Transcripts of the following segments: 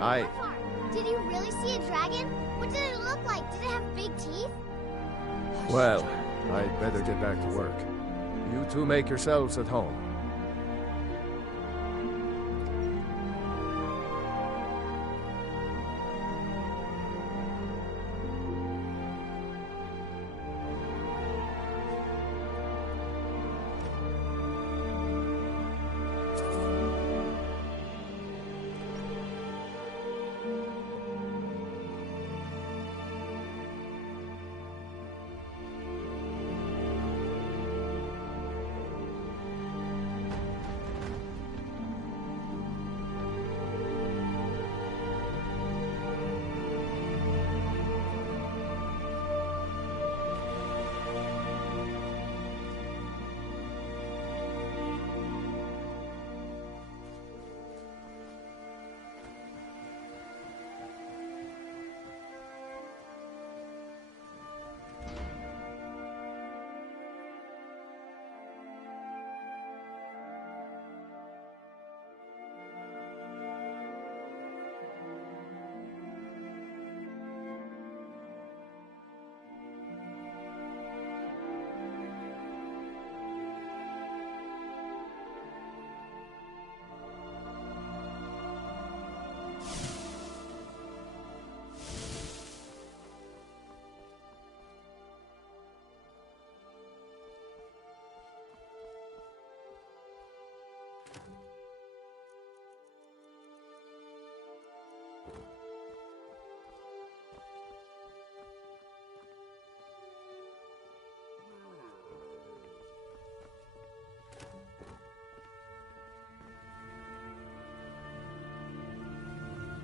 Aye. Did you really see a dragon? What did it look like? Did it have big teeth? Well, I'd better get back to work. You two make yourselves at home.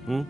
Hmm?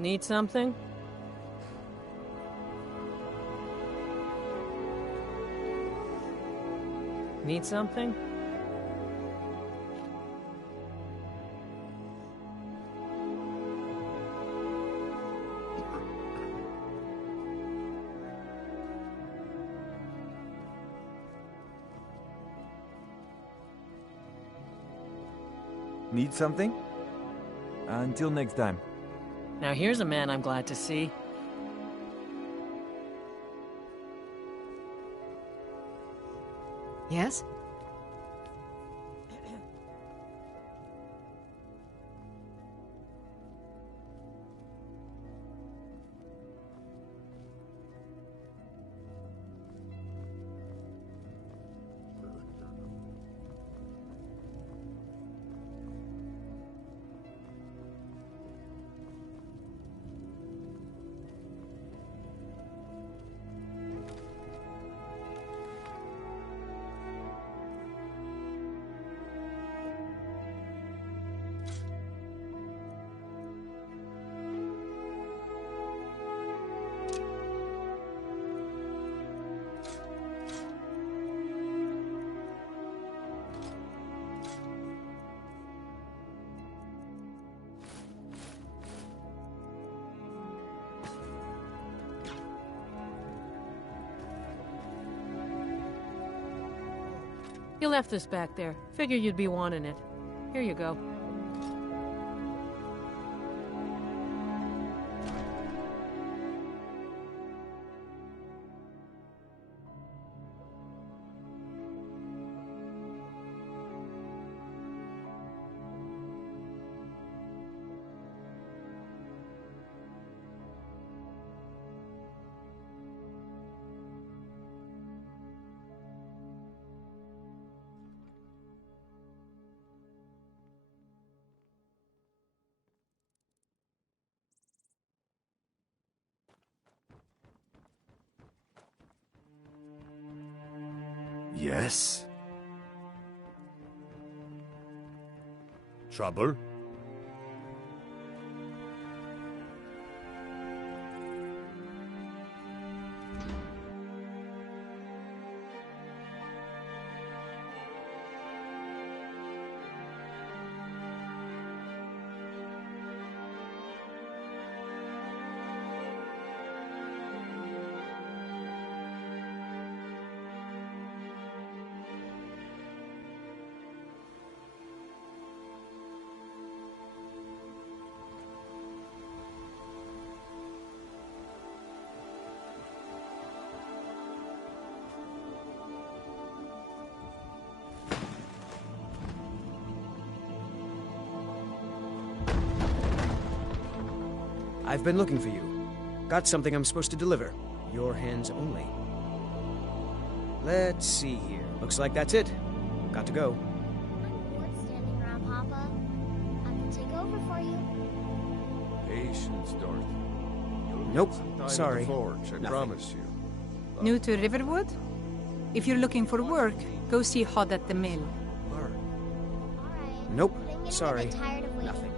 Need something? Need something? Need something? Until next time. Now here's a man I'm glad to see. Yes? You left this back there. Figure you'd be wanting it. Here you go. Yes? Trouble? I've been looking for you. Got something I'm supposed to deliver. Your hands only. Let's see here. Looks like that's it. Got to go. I'm bored standing around, Papa. I can take over for you. Patience, Dorothy. You'll get Nope, some time at sorry. the forge, I Nothing. promise you. New to Riverwood? If you're looking for work, go see Hod at the mill. All right. Nope, I'm getting a sorry. bit tired of waiting. Nothing.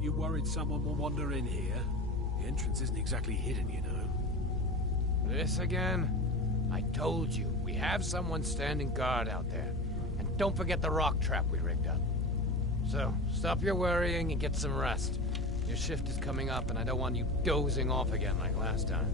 You worried someone will wander in here? The entrance isn't exactly hidden, you know. This again? I told you, we have someone standing guard out there. And don't forget the rock trap we rigged up. So, stop your worrying and get some rest. Your shift is coming up and I don't want you dozing off again like last time.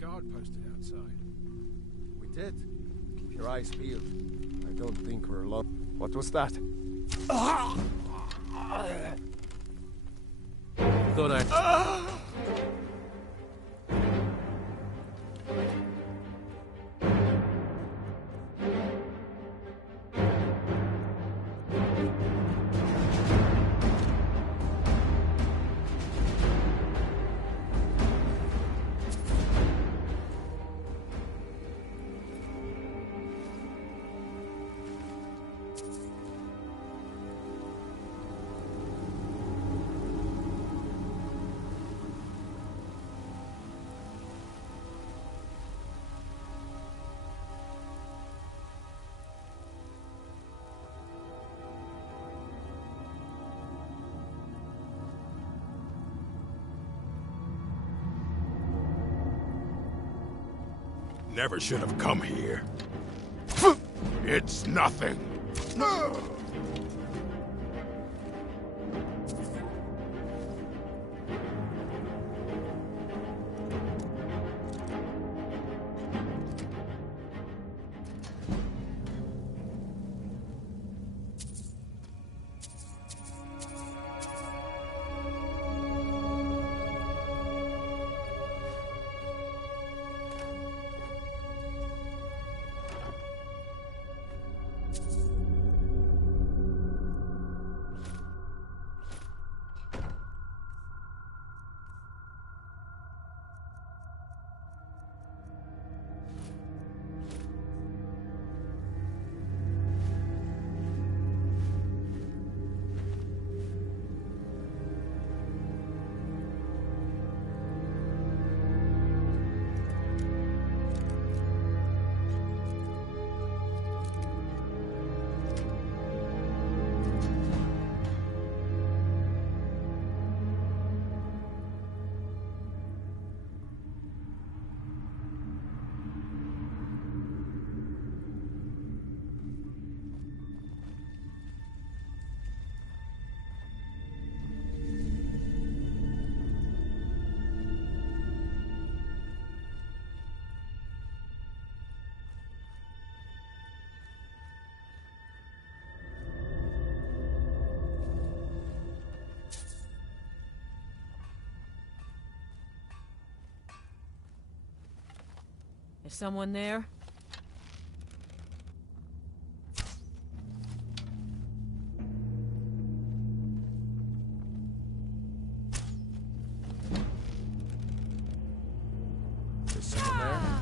Guard posted outside. We did. Keep your eyes peeled. I don't think we're alone. What was that? Thought I... Never should have come here. It's nothing. Is someone there? Is someone there?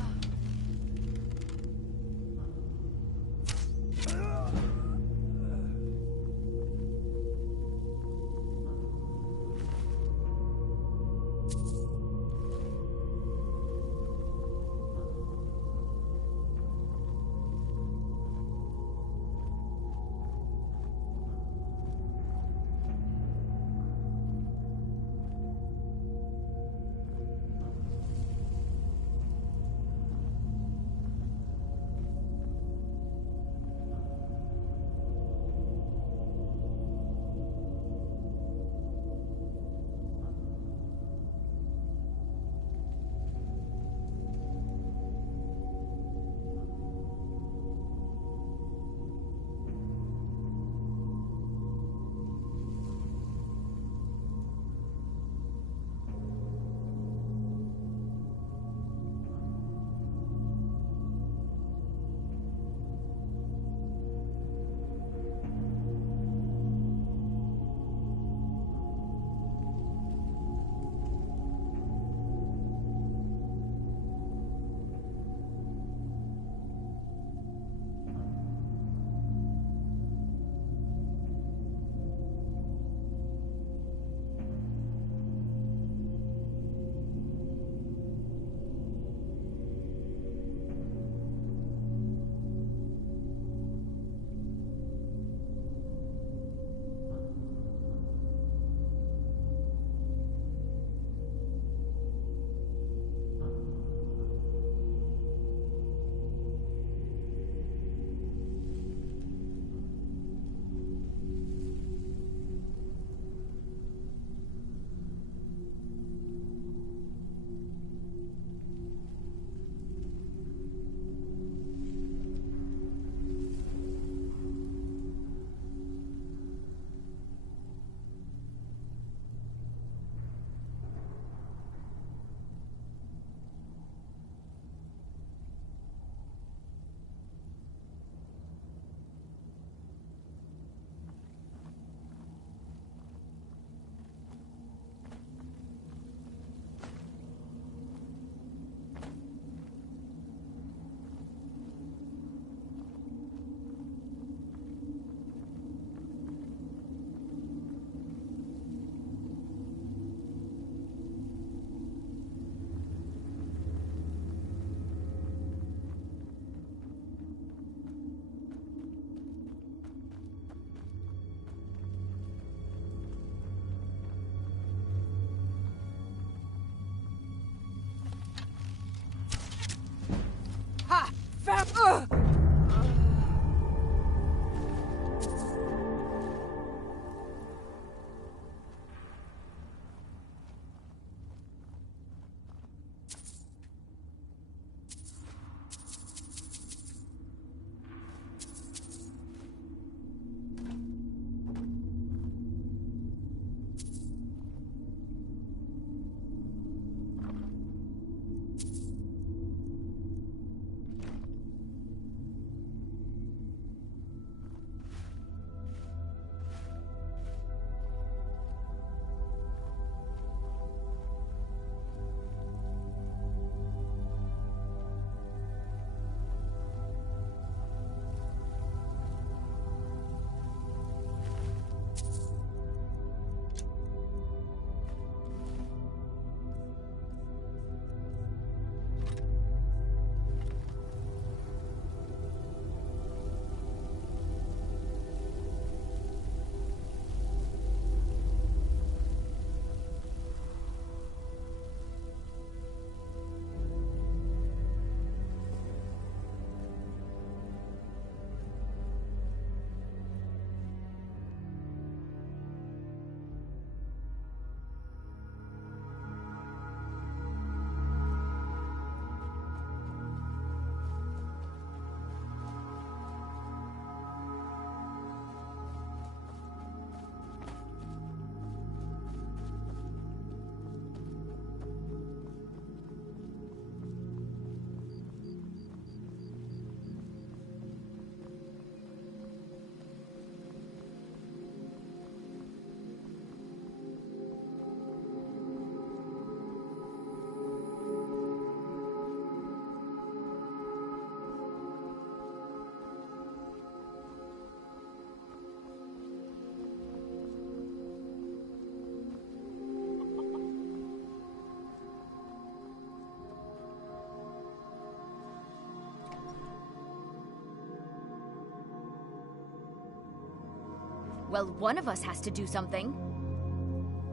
Well, one of us has to do something.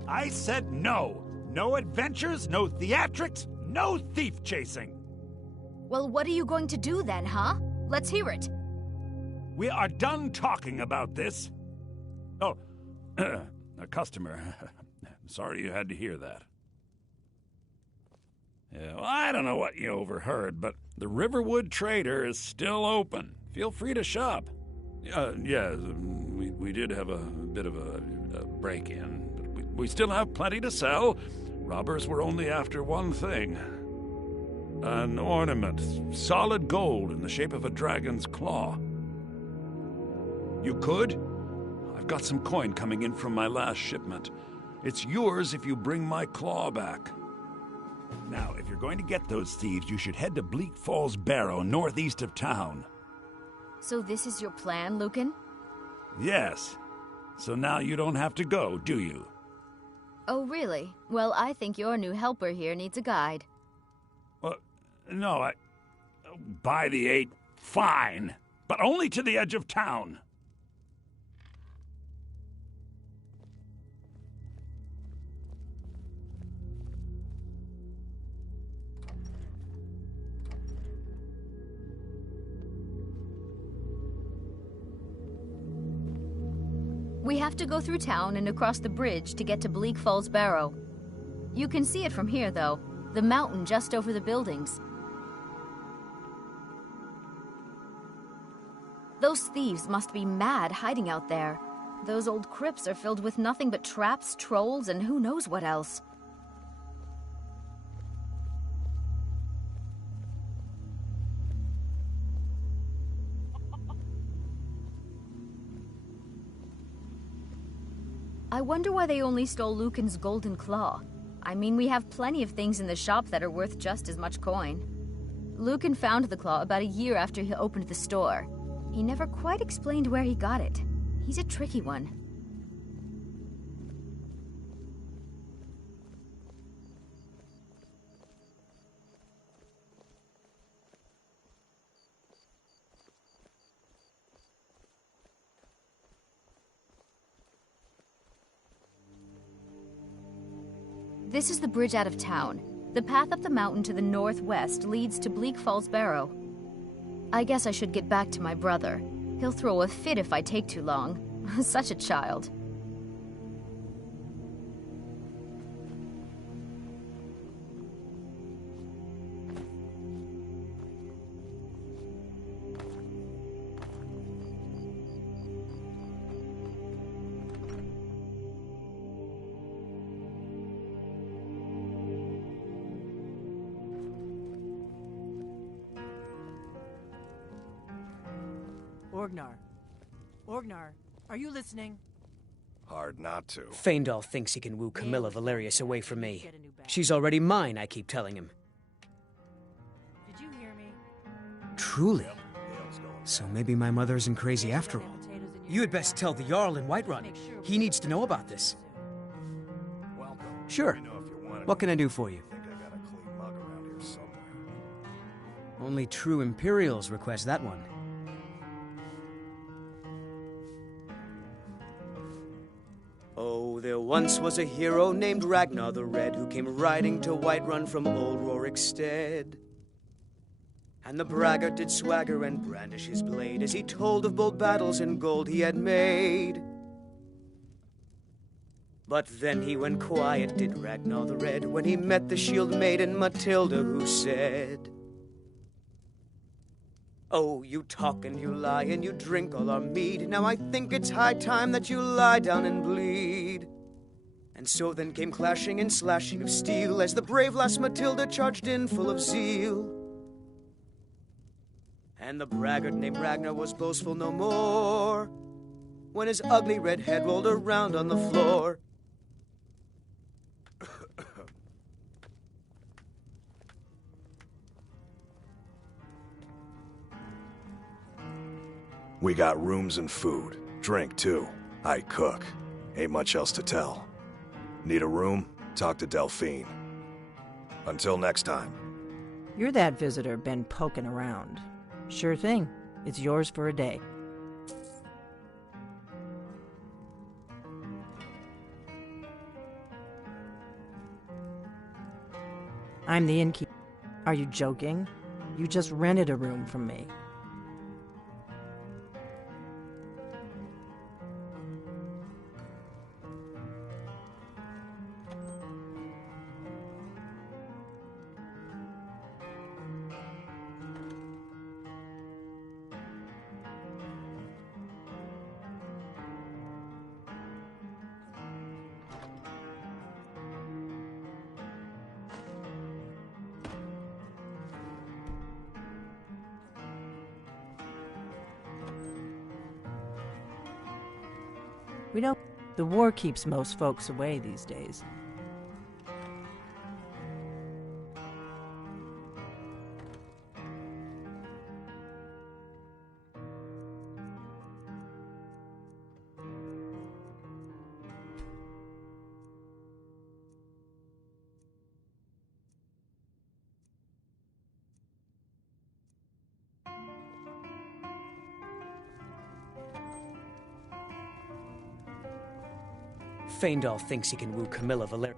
I said no! No adventures, no theatrics, no thief chasing! Well, what are you going to do then, huh? Let's hear it. We are done talking about this. Oh, a customer. Sorry you had to hear that. Yeah, well, I don't know what you overheard, but the Riverwood Trader is still open. Feel free to shop. Yeah, we did have a bit of a break-in, but we still have plenty to sell. Robbers were only after one thing. An ornament, solid gold in the shape of a dragon's claw. You could? I've got some coin coming in from my last shipment. It's yours if you bring my claw back. Now, if you're going to get those thieves, you should head to Bleak Falls Barrow, northeast of town. So this is your plan, Lucan? Yes. So now you don't have to go, do you? Oh, really? Well, I think your new helper here needs a guide. No, by the 8, fine. But only to the edge of town. We have to go through town and across the bridge to get to Bleak Falls Barrow. You can see it from here, though. The mountain just over the buildings. Those thieves must be mad hiding out there. Those old crypts are filled with nothing but traps, trolls, and who knows what else. I wonder why they only stole Lucan's golden claw. I mean, we have plenty of things in the shop that are worth just as much coin. Lucan found the claw about a year after he opened the store. He never quite explained where he got it. He's a tricky one. This is the bridge out of town. The path up the mountain to the northwest leads to Bleak Falls Barrow. I guess I should get back to my brother. He'll throw a fit if I take too long. Such a child. Orgnar, are you listening? Hard not to. Faendal thinks he can woo Camilla Valerius away from me. She's already mine, I keep telling him. Did you hear me? Truly? So maybe my mother isn't crazy after all. You had best tell the Jarl in Whiterun. He needs to know about this. Sure. What can I do for you? Only true Imperials request that one. Oh, there once was a hero named Ragnar the Red who came riding to Whiterun from old Rorikstead. And the braggart did swagger and brandish his blade as he told of bold battles and gold he had made. But then he went quiet, did Ragnar the Red, when he met the shield maiden Matilda, who said, "Oh, you talk and you lie and you drink all our mead. Now I think it's high time that you lie down and bleed." And so then came clashing and slashing of steel as the brave lass Matilda charged in full of zeal. And the braggart named Ragnar was boastful no more when his ugly red head rolled around on the floor. We got rooms and food. Drink, too. I cook. Ain't much else to tell. Need a room? Talk to Delphine. Until next time. You're that visitor been poking around. Sure thing. It's yours for a day. I'm the innkeeper. Are you joking? You just rented a room from me. We don't. The war keeps most folks away these days. Feindal thinks he can woo Camilla Valer.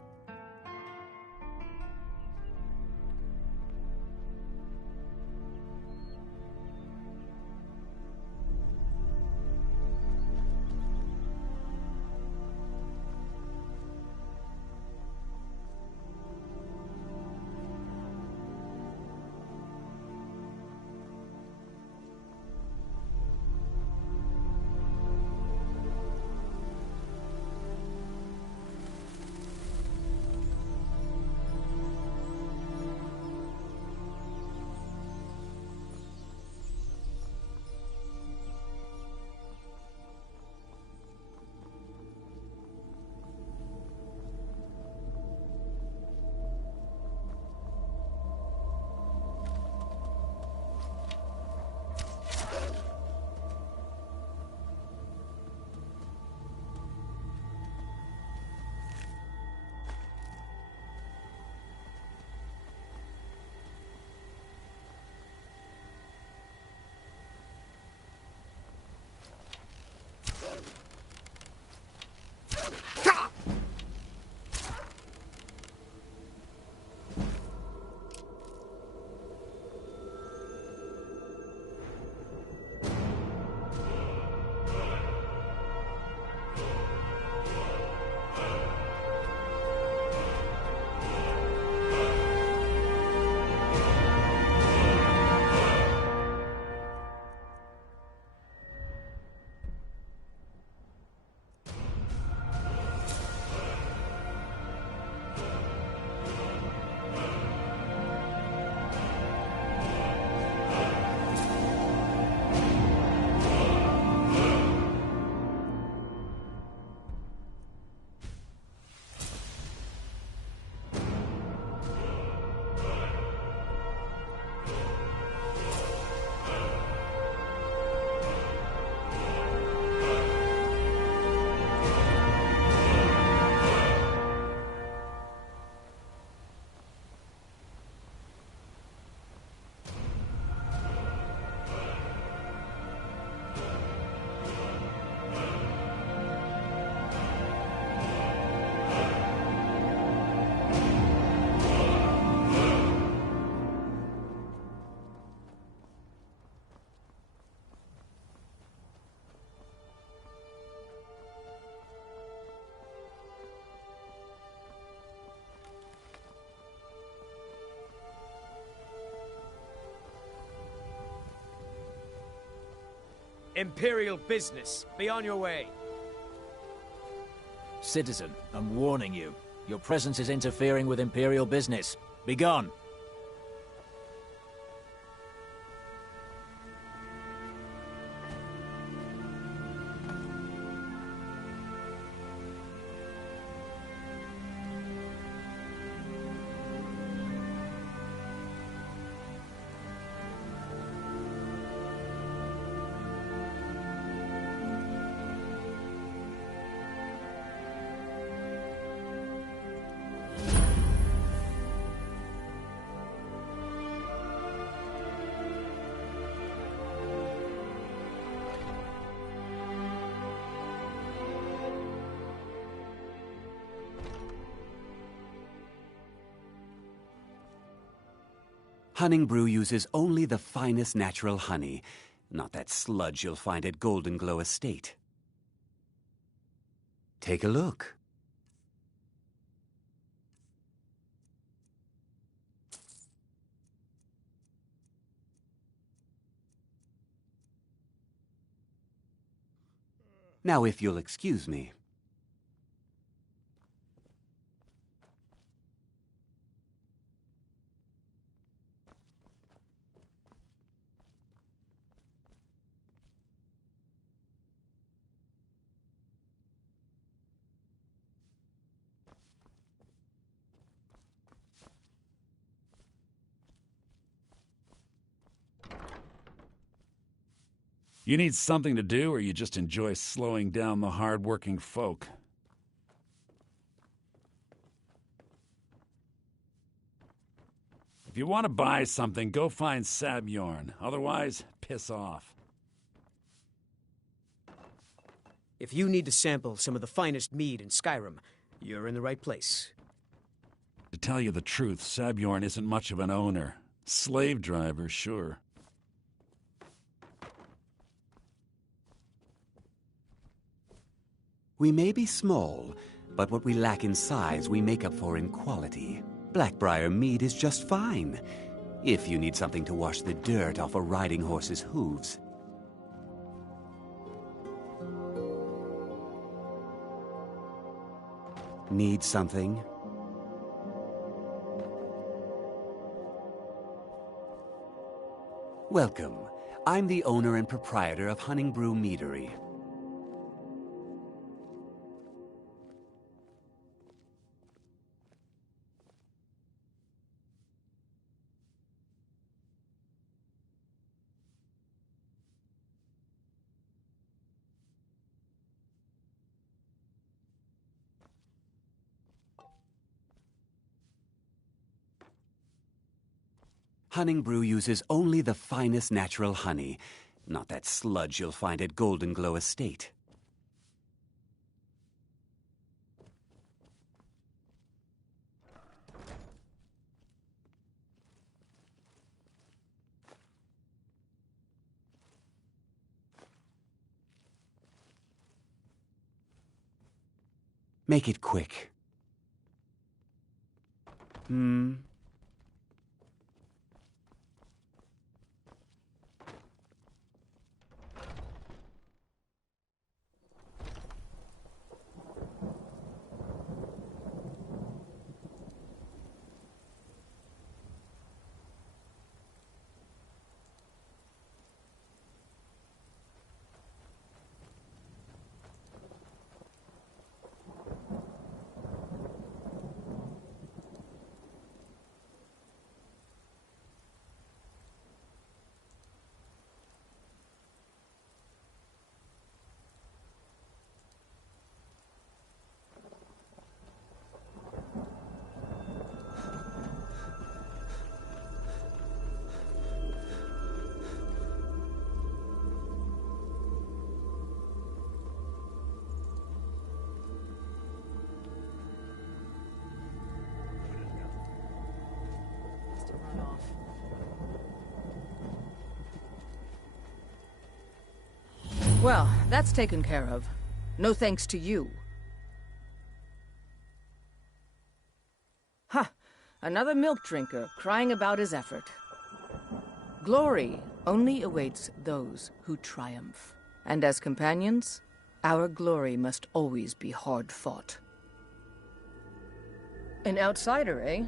Imperial business. Be on your way. Citizen, I'm warning you. Your presence is interfering with Imperial business. Be gone. Hunning Brew uses only the finest natural honey, not that sludge you'll find at Golden Glow Estate. Take a look. Now, if you'll excuse me. You need something to do, or you just enjoy slowing down the hard-working folk? If you want to buy something, go find Sabjorn. Otherwise, piss off. If you need to sample some of the finest mead in Skyrim, you're in the right place. To tell you the truth, Sabjorn isn't much of an owner. Slave driver, sure. We may be small, but what we lack in size we make up for in quality. Blackbriar mead is just fine, if you need something to wash the dirt off a riding horse's hooves. Need something? Welcome. I'm the owner and proprietor of Hunning Brew Meadery. Hunning Brew uses only the finest natural honey, not that sludge you'll find at Golden Glow Estate. Make it quick. Well, that's taken care of. No thanks to you. Ha! Another milk drinker crying about his effort. Glory only awaits those who triumph. And as companions, our glory must always be hard-fought. An outsider, eh?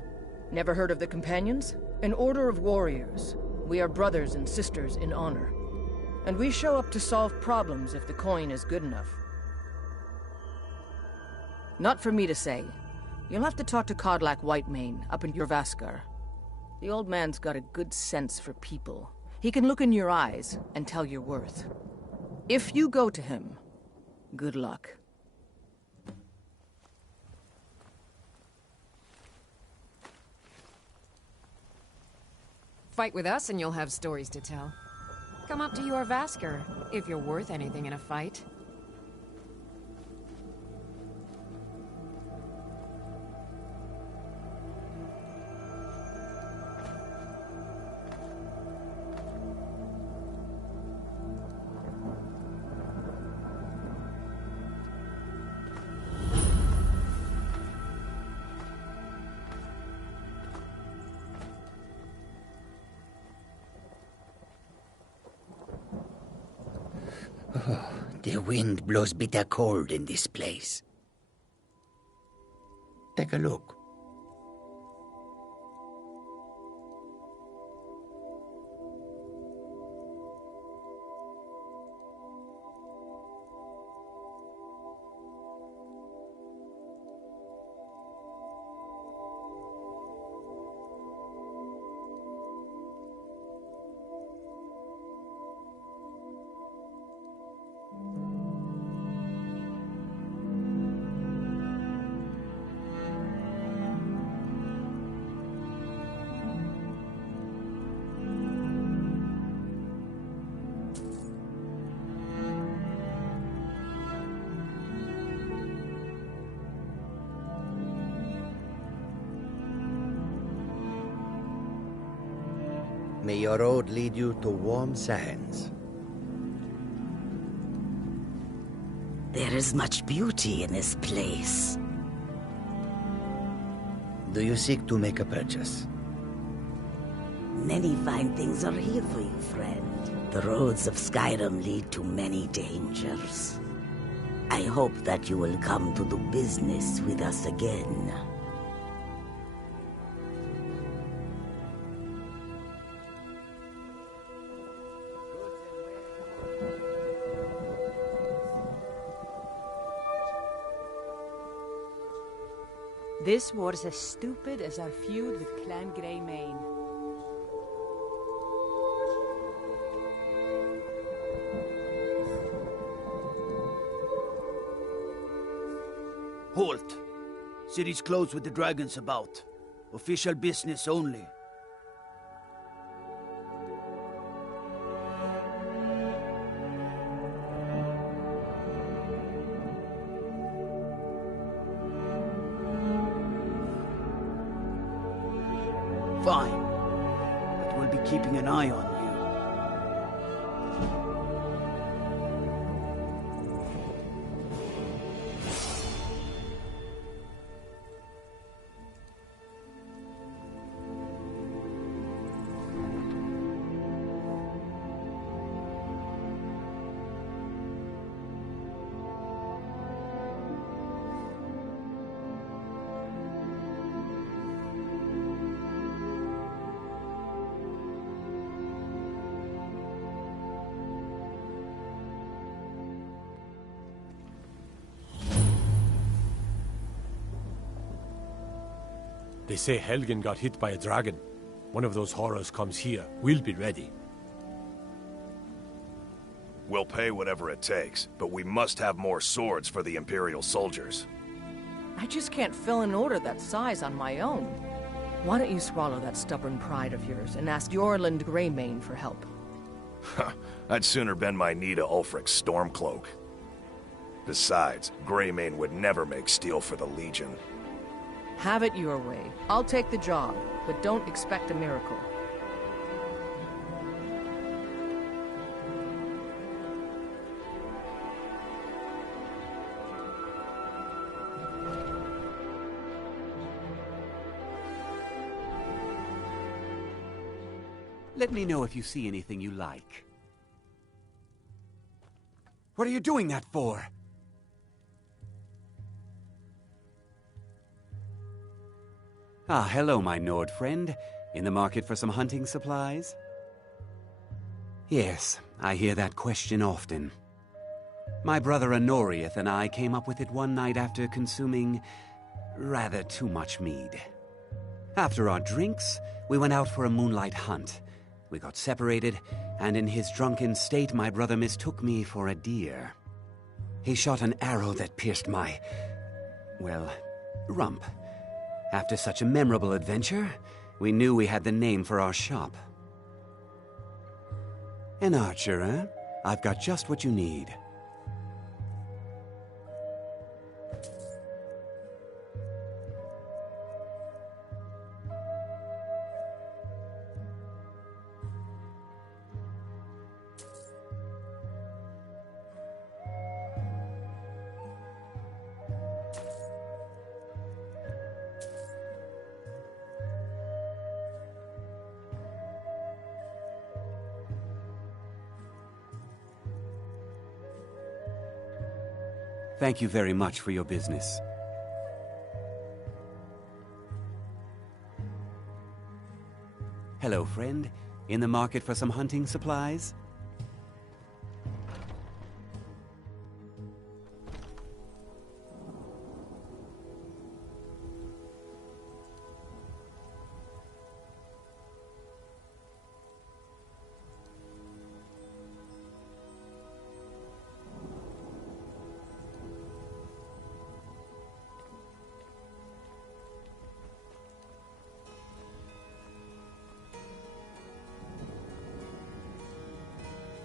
Never heard of the Companions? An order of warriors. We are brothers and sisters in honor. And we show up to solve problems if the coin is good enough. Not for me to say. You'll have to talk to Kodlak Whitemane up in Jorvaskar. The old man's got a good sense for people. He can look in your eyes and tell your worth. If you go to him, good luck. Fight with us and you'll have stories to tell. Come up to your Vasker, if you're worth anything in a fight. Oh, the wind blows bitter cold in this place. Take a look. May your road lead you to warm sands. There is much beauty in this place. Do you seek to make a purchase? Many fine things are here for you, friend. The roads of Skyrim lead to many dangers. I hope that you will come to do business with us again. This war's as stupid as our feud with Clan Greymane. Halt! City's closed with the dragons about. Official business only. Fine. But we'll be keeping an eye on you. They say Helgen got hit by a dragon. One of those horrors comes here. We'll be ready. We'll pay whatever it takes, but we must have more swords for the Imperial soldiers. I just can't fill an order that size on my own. Why don't you swallow that stubborn pride of yours and ask Yorland Greymane for help? I'd sooner bend my knee to Ulfric's Stormcloak. Besides, Greymane would never make steel for the Legion. Have it your way. I'll take the job, but don't expect a miracle. Let me know if you see anything you like. What are you doing that for? Ah, hello, my Nord friend. In the market for some hunting supplies? Yes, I hear that question often. My brother Honoriath and I came up with it one night after consuming rather too much mead. After our drinks, we went out for a moonlight hunt. We got separated, and in his drunken state, my brother mistook me for a deer. He shot an arrow that pierced my, well, rump. After such a memorable adventure, we knew we had the name for our shop. An archer, eh? I've got just what you need. Thank you very much for your business. Hello, friend. In the market for some hunting supplies?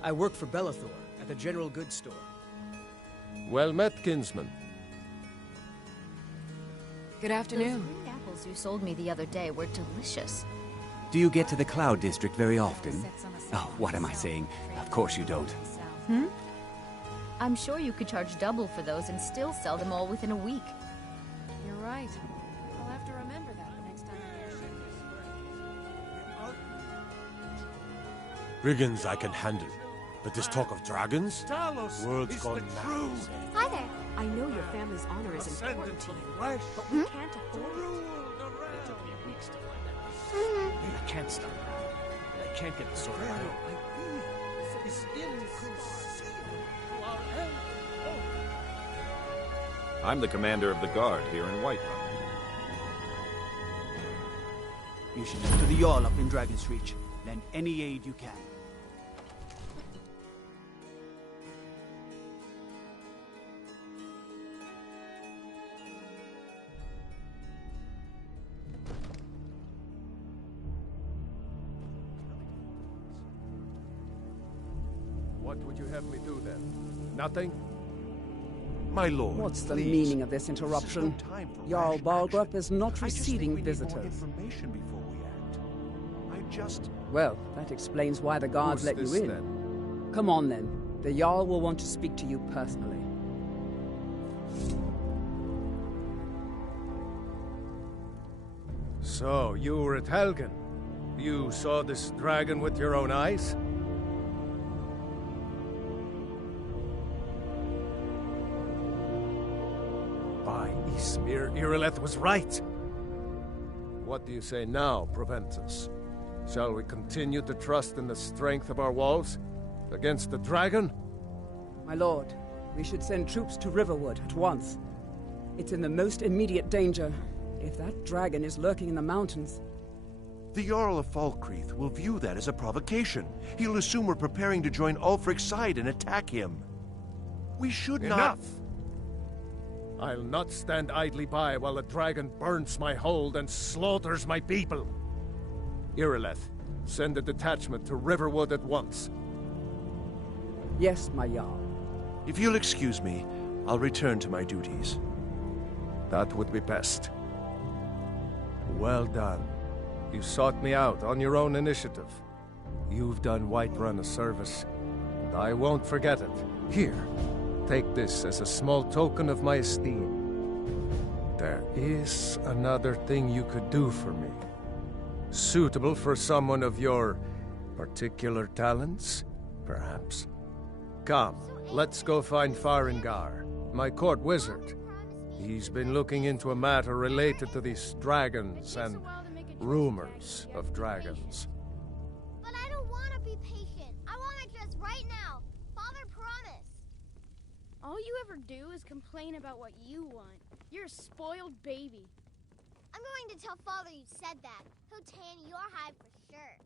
I work for Bellathor at the general goods store. Well met, kinsman. Good afternoon. Those green apples you sold me the other day were delicious. Do you get to the Cloud District very often? Oh, what am I saying? Of course you don't. Hmm? I'm sure you could charge double for those and still sell them all within a week. You're right. I'll have to remember that the next time I get a Brigands I can handle. But this talk of dragons? Talos World's is gone the mad. true. Hi there. I know your family's honor is important to you, Flesh. but we can't afford it. It took me weeks to find that. Mm-hmm. I can't stop now. I can't get the sword out. Is inconceivable to our end. I'm the commander of the guard here in Whiterun. You should head to the Jarl up in Dragon's Reach. Lend any aid you can. What would you have me do then? Nothing? My lord, What's the please. meaning of this interruption? This is no time for Jarl rash Balgrup action. is not I just think receiving we need more visitors. information before we act. I just... Well, that explains why the guards Who's let you this, in. then? Come on, then. The Jarl will want to speak to you personally. So, you were at Helgen. You saw this dragon with your own eyes? By Ysmir, Irileth was right. What do you say now, Proventus? Shall we continue to trust in the strength of our walls against the dragon? My lord, we should send troops to Riverwood at once. It's in the most immediate danger. If that dragon is lurking in the mountains... The Jarl of Falkreath will view that as a provocation. He'll assume we're preparing to join Ulfric's side and attack him. We should not... Enough! I'll not stand idly by while the dragon burns my hold and slaughters my people. Irileth, send a detachment to Riverwood at once. Yes, my Jarl. If you'll excuse me, I'll return to my duties. That would be best. Well done. You sought me out on your own initiative. You've done Whiterun a service, and I won't forget it. Here, take this as a small token of my esteem. There is another thing you could do for me. Suitable for someone of your particular talents, perhaps. Come, let's go find Farengar, my court wizard. He's been looking into a matter related to these dragons and rumors of dragons. But I don't want to be patient. I want my dress right now. Father promised. All you ever do is complain about what you want. You're a spoiled baby. I'm going to tell Father you said that. He'll tan your hide for sure.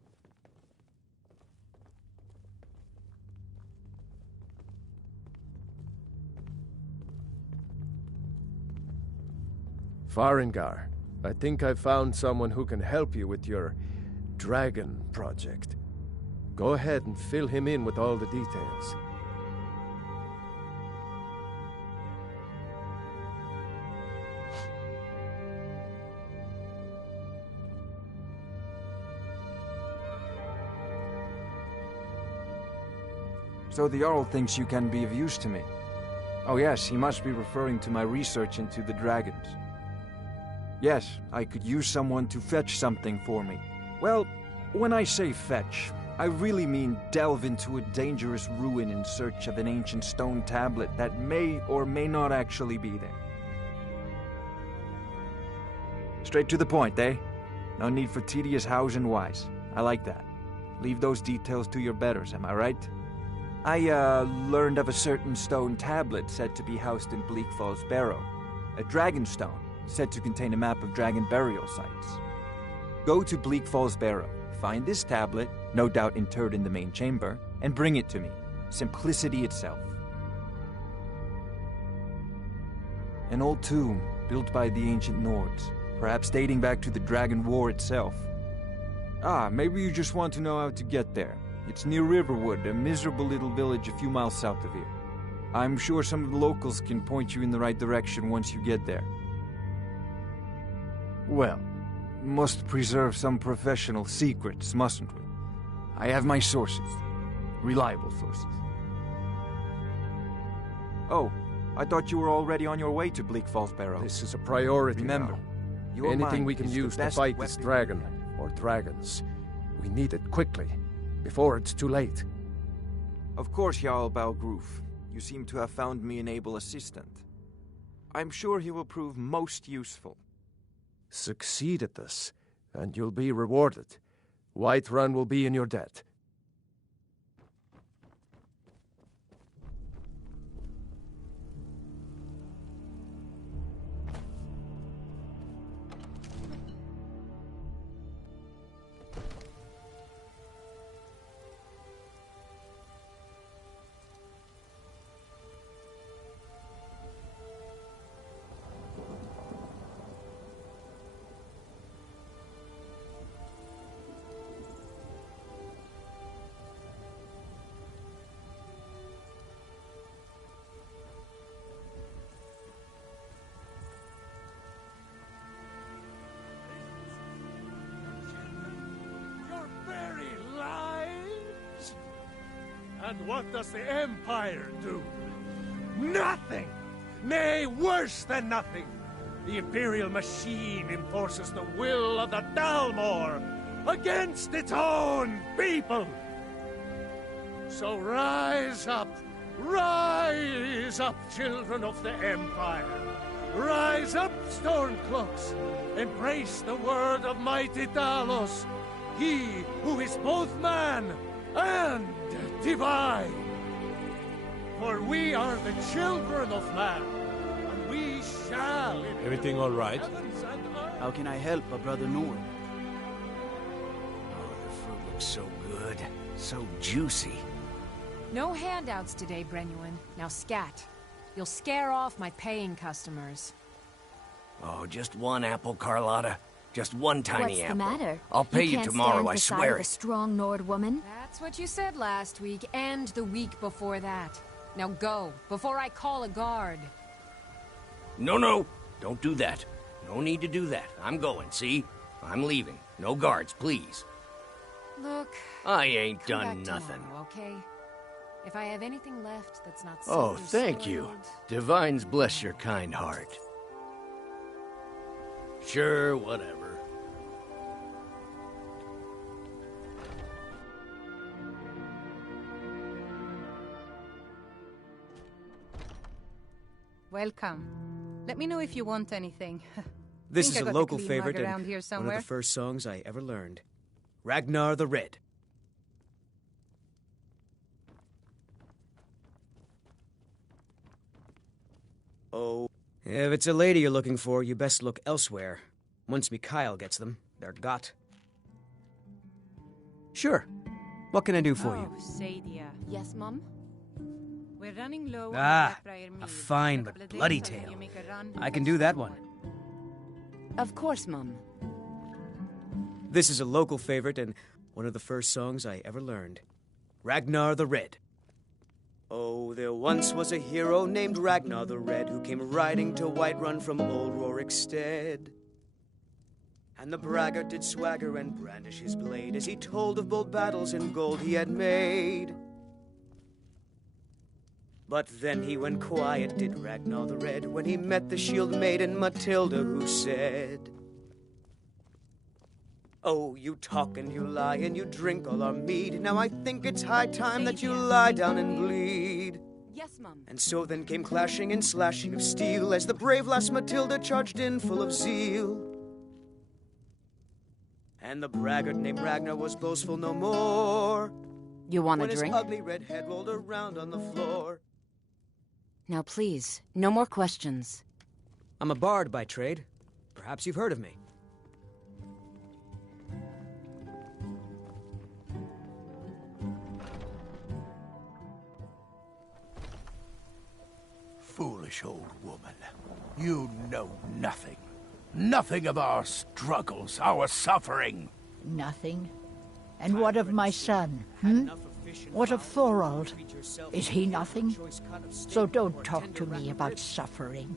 Farengar, I think I've found someone who can help you with your dragon project. Go ahead and fill him in with all the details. So the Jarl thinks you can be of use to me. Oh yes, he must be referring to my research into the dragons. Yes, I could use someone to fetch something for me. Well, when I say fetch, I really mean delve into a dangerous ruin in search of an ancient stone tablet that may or may not actually be there. Straight to the point, eh? No need for tedious hows and whys. I like that. Leave those details to your betters, am I right? I, learned of a certain stone tablet said to be housed in Bleak Falls Barrow. A dragon stone, said to contain a map of dragon burial sites. Go to Bleak Falls Barrow, find this tablet, no doubt interred in the main chamber, and bring it to me. Simplicity itself. An old tomb, built by the ancient Nords, perhaps dating back to the Dragon War itself. Ah, maybe you just want to know how to get there. It's near Riverwood, a miserable little village a few miles south of here. I'm sure some of the locals can point you in the right direction once you get there. Well, must preserve some professional secrets, mustn't we? I have my sources. Reliable sources. Oh, I thought you were already on your way to Bleak Falls Barrow. This is a priority. Remember, now. Anything we can use to fight this dragon, or dragons, we need it quickly, before it's too late. Of course, Jarl Balgroof. You seem to have found me an able assistant. I'm sure he will prove most useful. Succeed at this, and you'll be rewarded. Whiterun will be in your debt. And what does the Empire do? Nothing! Nay, worse than nothing! The Imperial machine enforces the will of the Dalmor against its own people! So rise up, children of the Empire! Rise up, Stormcloaks! Embrace the word of mighty Talos, he who is both man and divine! For we are the children of man, and we shall... Everything all right? How can I help, Brother Noor? Oh, the food looks so good. So juicy. No handouts today, Brenuin. Now scat. You'll scare off my paying customers. Oh, just one apple, Carlotta. Just one tiny apple. What's the matter? I'll pay you tomorrow, I swear A strong Nord woman? That's what you said last week, and the week before that. Now go, before I call a guard. No, don't do that. No need to do that. I'm going, see? I'm leaving. No guards, please. Look, I ain't come done back nothing. tomorrow, okay? If I have anything left that's not Oh, sold or thank you. spoiled- Divines bless your kind heart. Sure, whatever. Welcome. Let me know if you want anything. This Think is I a got local the clean favorite mug and around here one of somewhere? the first songs I ever learned. Ragnar the Red. Oh, if it's a lady you're looking for, you best look elsewhere. Once Mikhail gets them, they're got. Sure. What can I do for you? Sadia. Yes, Mum? We're running low. Ah, a fine but bloody tale. I can do that one. Of course, Mum. This is a local favorite and one of the first songs I ever learned. Ragnar the Red. Oh, there once was a hero named Ragnar the Red who came riding to Whiterun from old Rorikstead. And the braggart did swagger and brandish his blade as he told of bold battles and gold he had made. But then he went quiet, did Ragnar the Red, when he met the shield maiden Matilda, who said, Oh, you talk and you lie and you drink all our mead. Now I think it's high time that you lie down and bleed. Yes, Mum. And so then came clashing and slashing of steel as the brave lass Matilda charged in full of zeal. And the braggart named Ragnar was boastful no more. You want a when drink? His ugly red head rolled around on the floor. Now please, no more questions. I'm a bard by trade. Perhaps you've heard of me. Foolish old woman. You know nothing. Nothing of our struggles, our suffering. Nothing? And what of my son, What of Thorald? Is he nothing? So don't talk to me about suffering.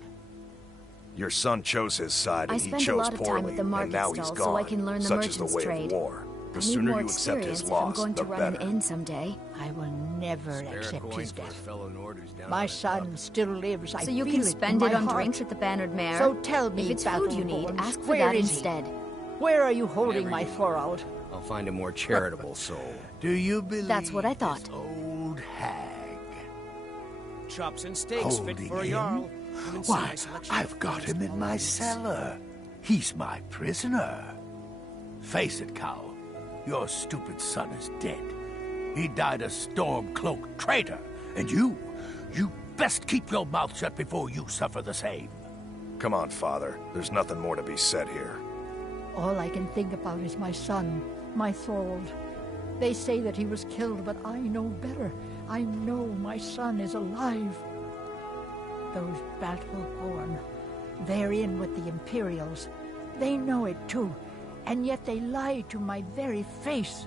Your son chose his side and he spend a chose lot of time poorly, at the and market now he's stall gone. so I can learn the Such is the merchant's way trade. of war. The I need sooner more you accept experience his if I'm loss, going the to run better. an inn someday. I will never accept his for a death. fellow in orders down My by the son still lives. I So you feel can it spend in it my on heart. drinks at the Bannered Mare. So tell me, if it's food you need, Battleborns, ask for where that is he? instead. Where are you holding my Thorald? I'll find a more charitable soul. Do you believe That's what I thought. old hag? Chops and steaks fit Holding for a him? jarl. Why, I've got him in my cellar. He's my prisoner. Face it, Cow. Your stupid son is dead. He died a storm-cloaked traitor. And you best keep your mouth shut before you suffer the same. Come on, Father. There's nothing more to be said here. All I can think about is my son, my Thorald. They say that he was killed, but I know better. I know my son is alive. Those Battleborn, they're in with the Imperials. They know it too, and yet they lie to my very face.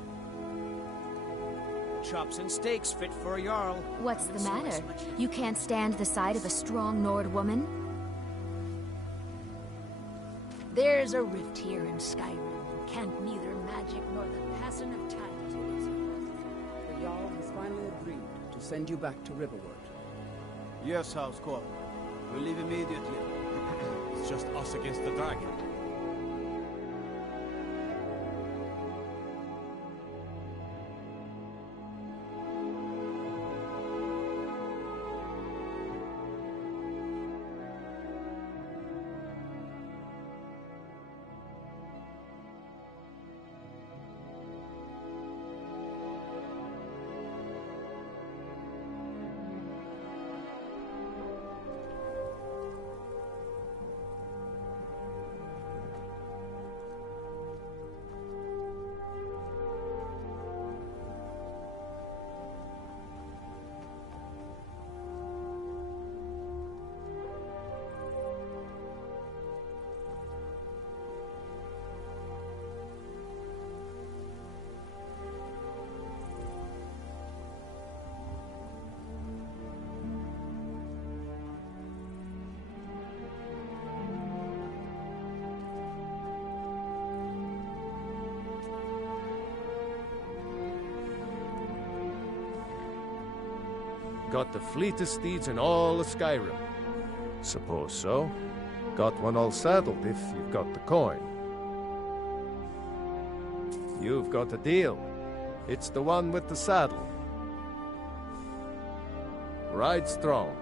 Chops and steaks fit for a jarl. What's the matter? You can't stand the sight of a strong Nord woman? There's a rift here in Skyrim. Can't neither magic nor the passing of time. The Jarl has finally agreed to send you back to Riverwood. Yes, House Call. We'll leave immediately. It's just us against the dragon. Got the fleetest steeds in all of Skyrim. Suppose so. Got one all saddled if you've got the coin. You've got a deal. It's the one with the saddle. Ride strong.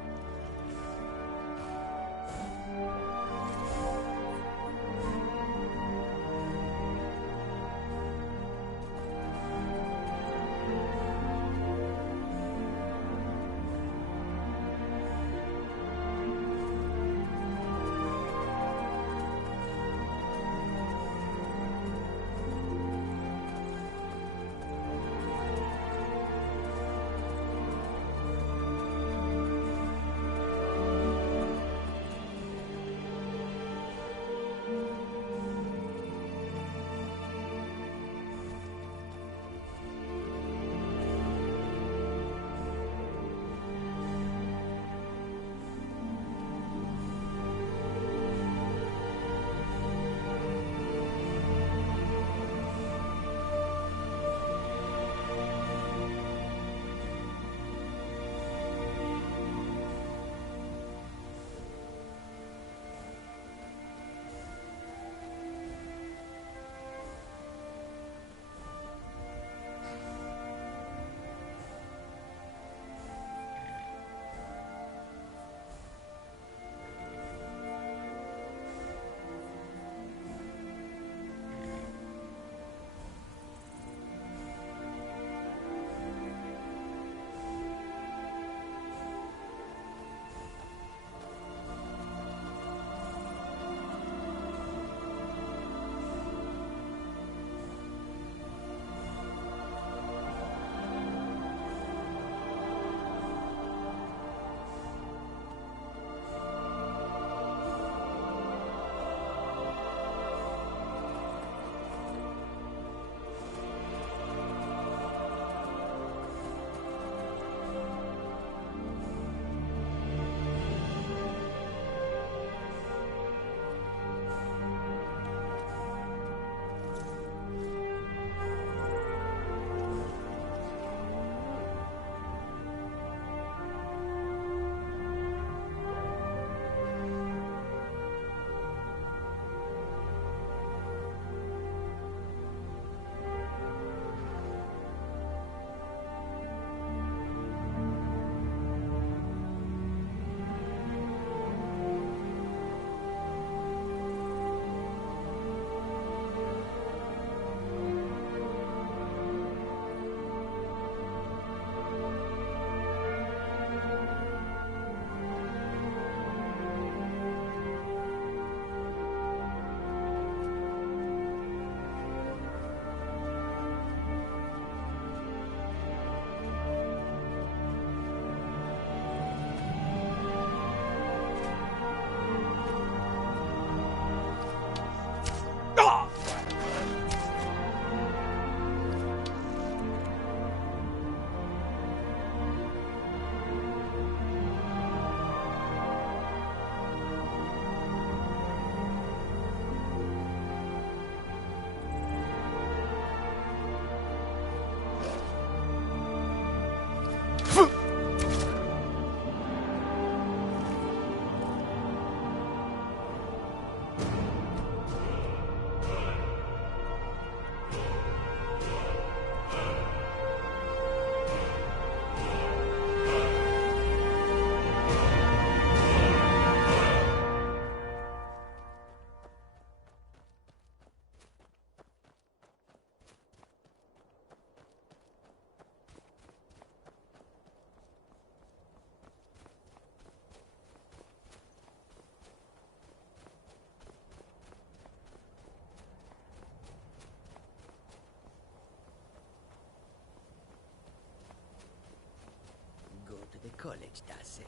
college, Da said.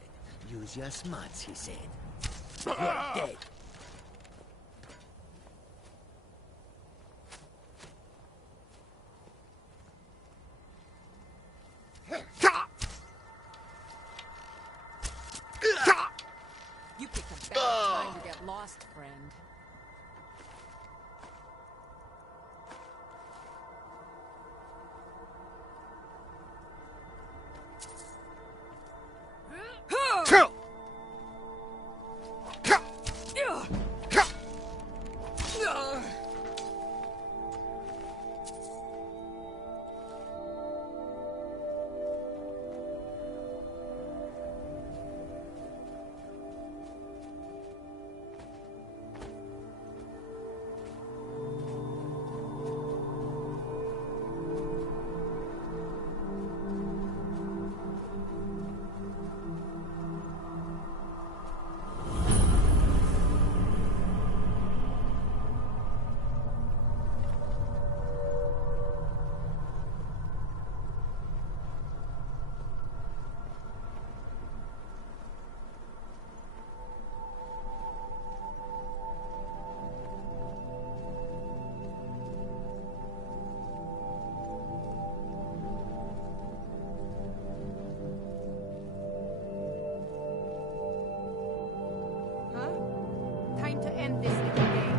Use your smarts, he said. You're dead. You picked a bad time to get lost, friend. Time to end this little game.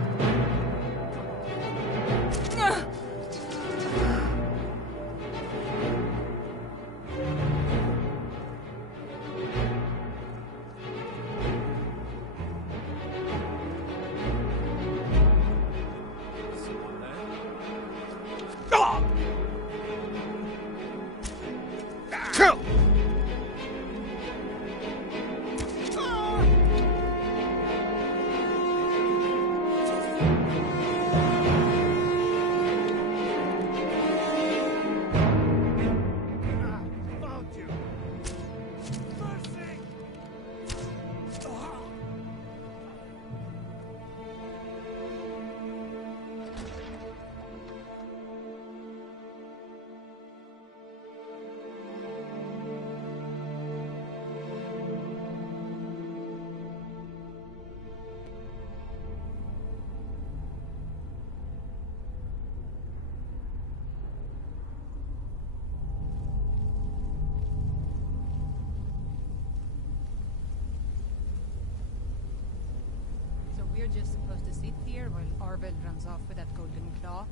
We're just supposed to sit here while Arvel runs off with that golden claw?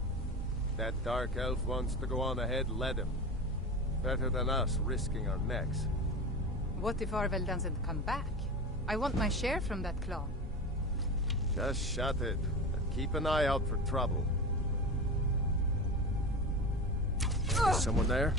That dark elf wants to go on ahead, let him. Better than us risking our necks. What if Arvel doesn't come back? I want my share from that claw. Just shut it, and keep an eye out for trouble. Is someone there?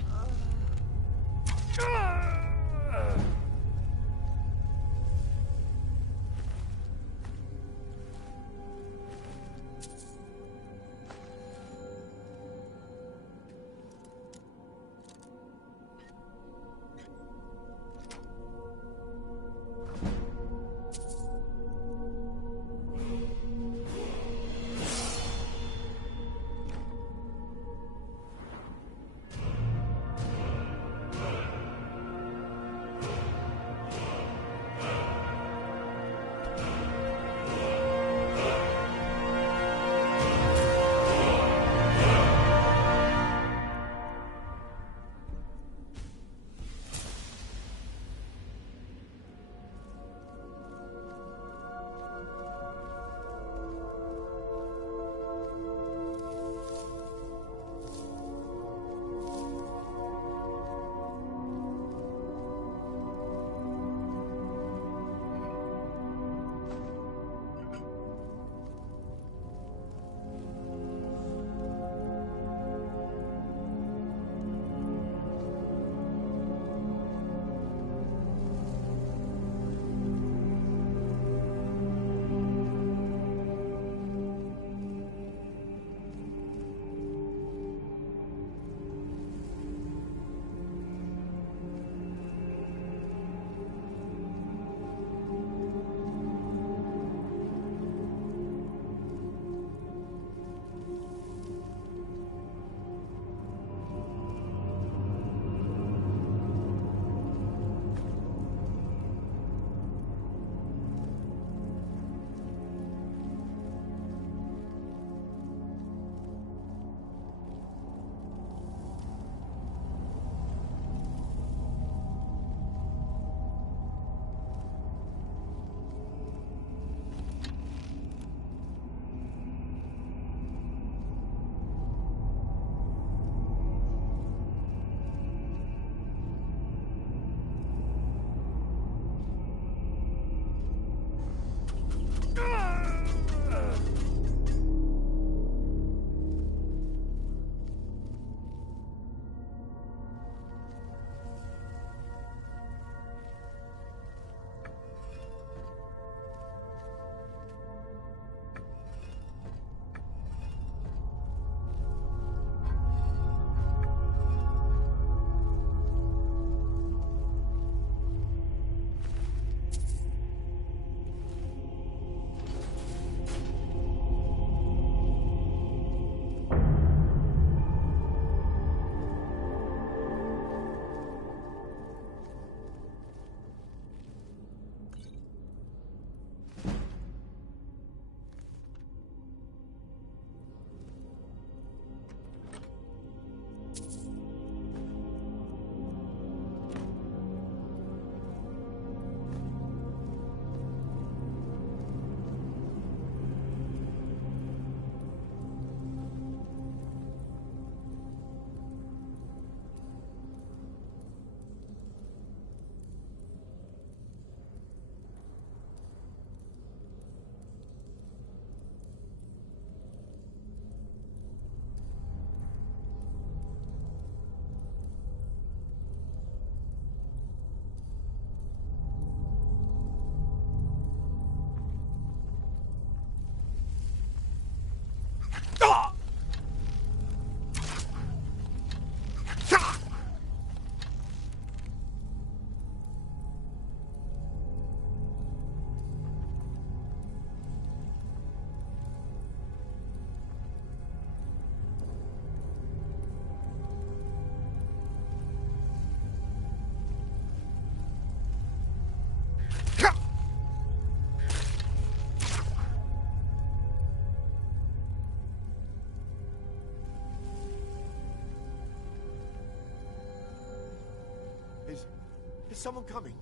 Is someone coming?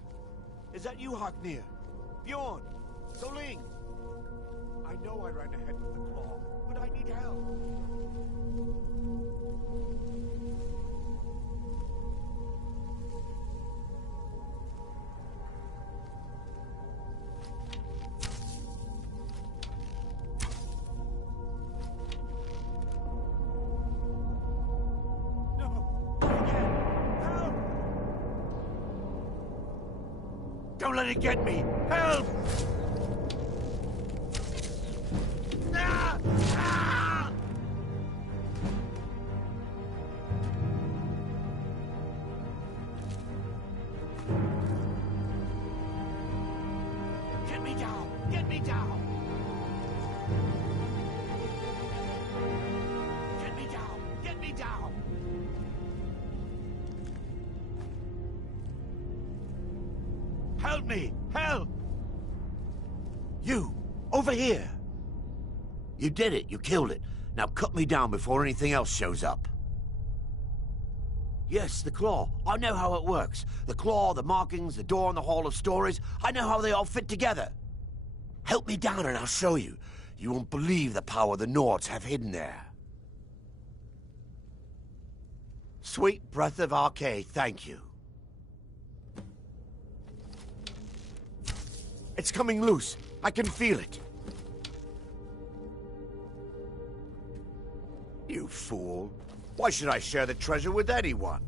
Is that you, Haknir? Bjorn? Soling? I know I ran ahead with the claw, but I need help. Don't let it get me! Help! Ah! Ah! Get me down! Get me down! Get me down! Get me down! Help me! Help! You! Over here! You did it. You killed it. Now cut me down before anything else shows up. Yes, the claw. I know how it works. The claw, the markings, the door in the Hall of Stories. I know how they all fit together. Help me down and I'll show you. You won't believe the power the Nords have hidden there. Sweet breath of Arcade, thank you. It's coming loose. I can feel it. You fool. Why should I share the treasure with anyone?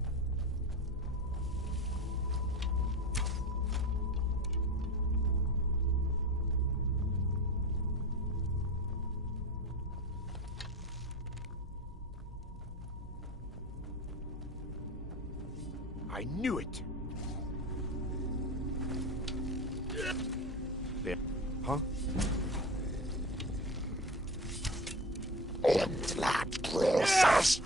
I knew it. There. Huh? Yes!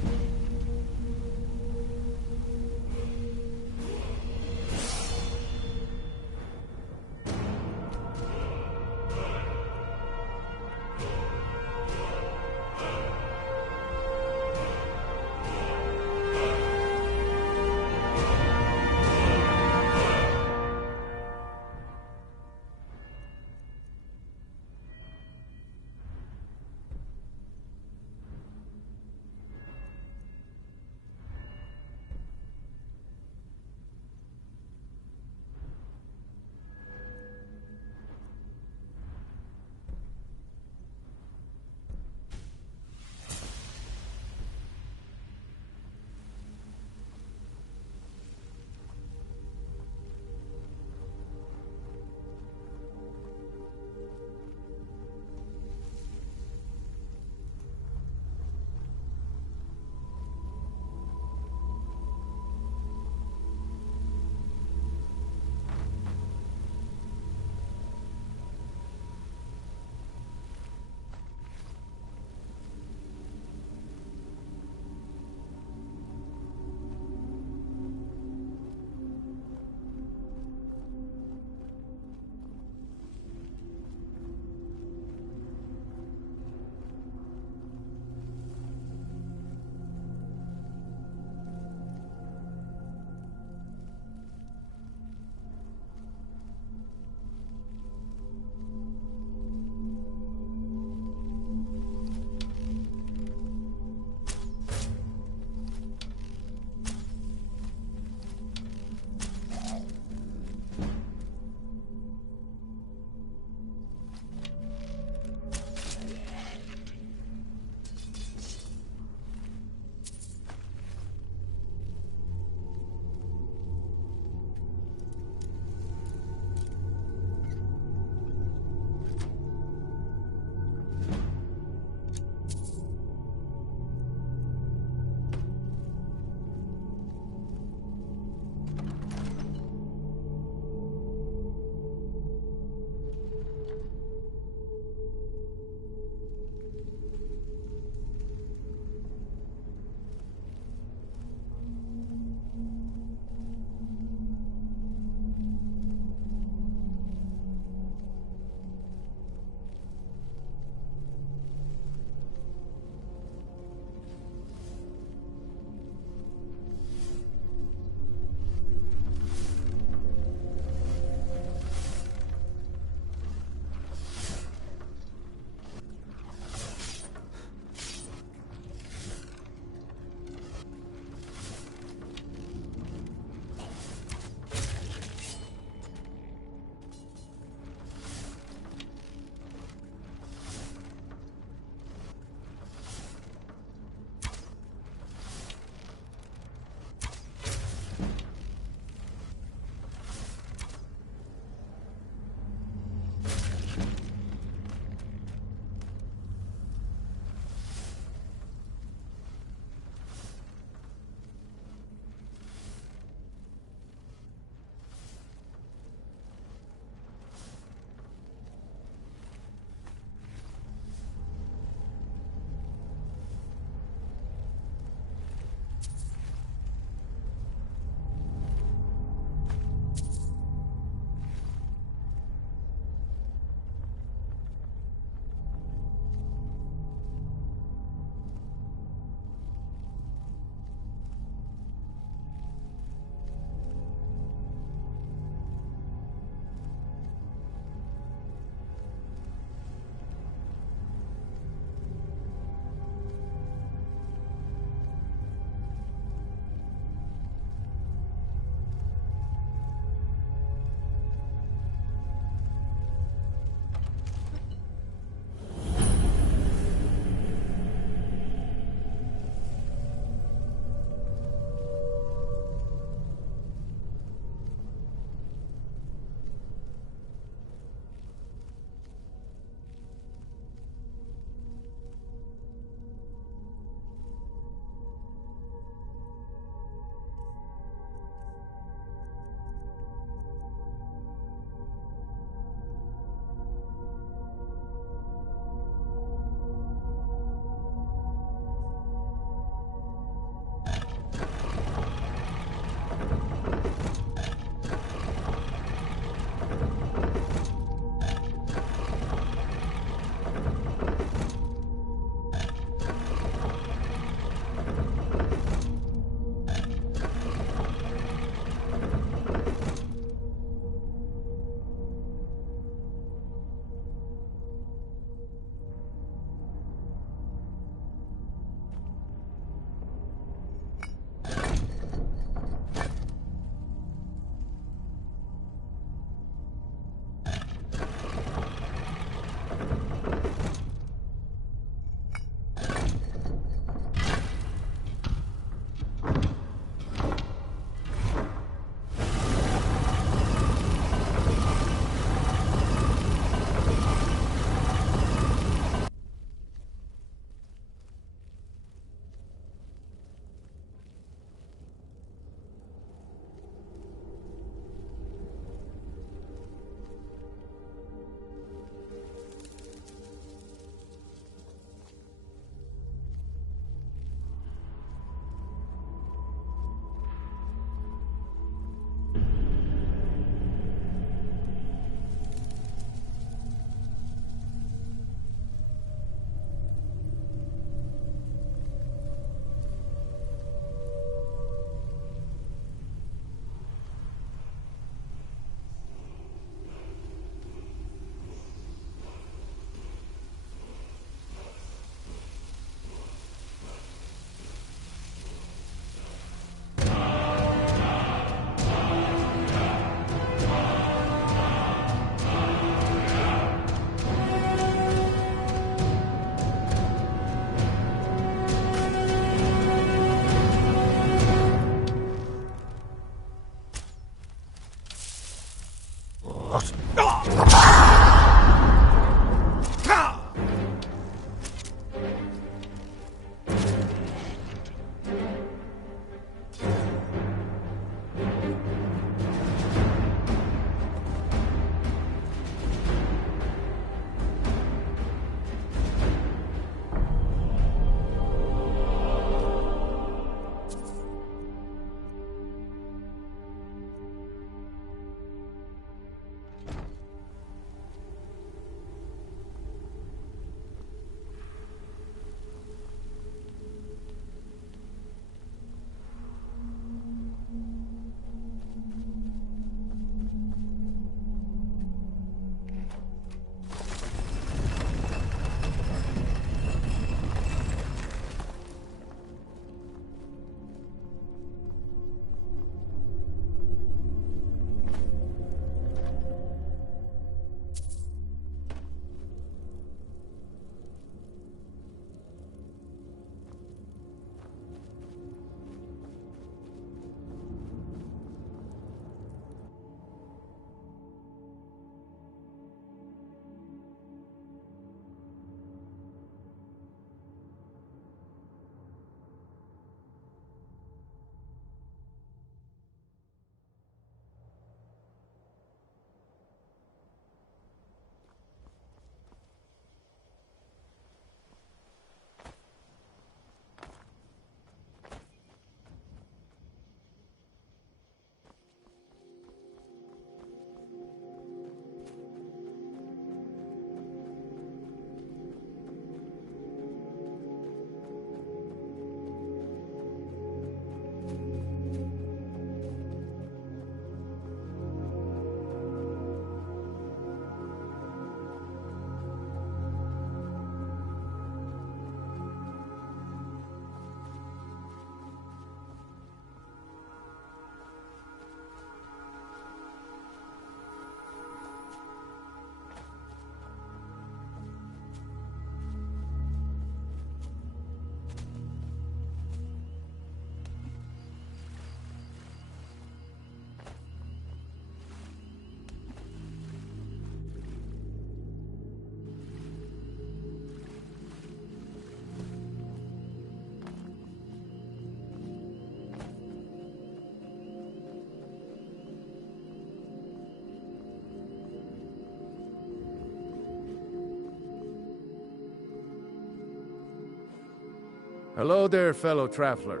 Hello there, fellow traveler.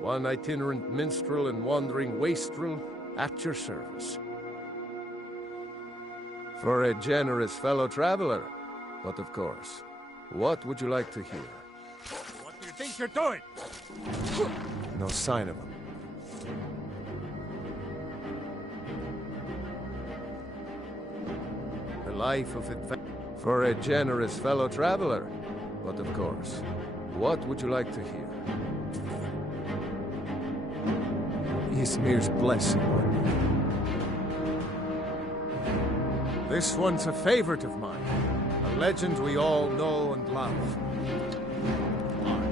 One itinerant minstrel and wandering wastrel at your service. For a generous fellow traveler. But of course, what would you like to hear? What do you think you're doing? No sign of him. The life of adventure. For a generous fellow traveler. But of course, what would you like to hear? Ysmir's blessing on you. This one's a favorite of mine. A legend we all know and love. Our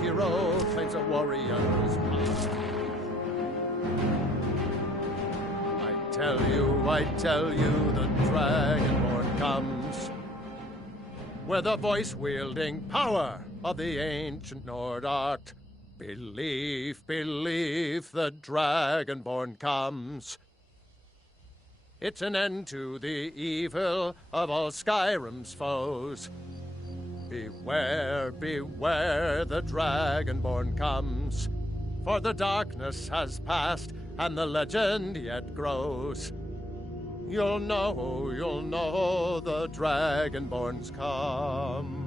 hero, claims a warrior's power. I tell you, the Dragonborn comes with the voice-wielding power of the ancient Nord art. Believe, the Dragonborn comes. It's an end to the evil of all Skyrim's foes. Beware, the Dragonborn comes. For the darkness has passed, and the legend yet grows. You'll know the Dragonborn's come.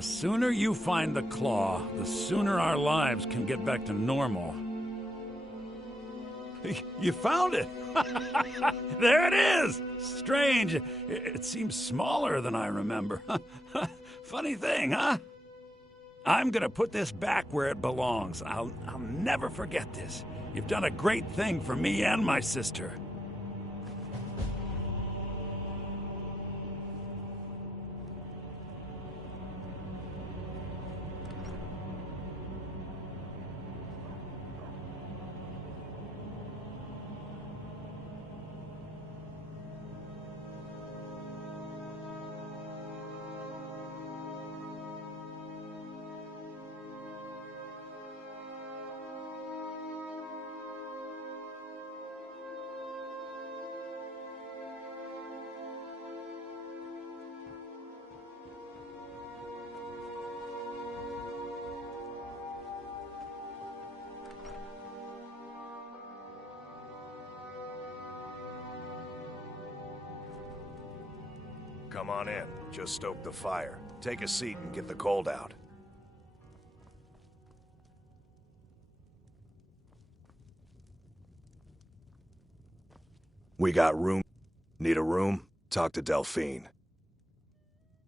The sooner you find the claw, the sooner our lives can get back to normal. You found it! There it is! Strange. It seems smaller than I remember. Funny thing, huh? I'm gonna put this back where it belongs. I'll never forget this. You've done a great thing for me and my sister. Come on in. Just stoke the fire. Take a seat and get the cold out. We got room. Need a room? Talk to Delphine.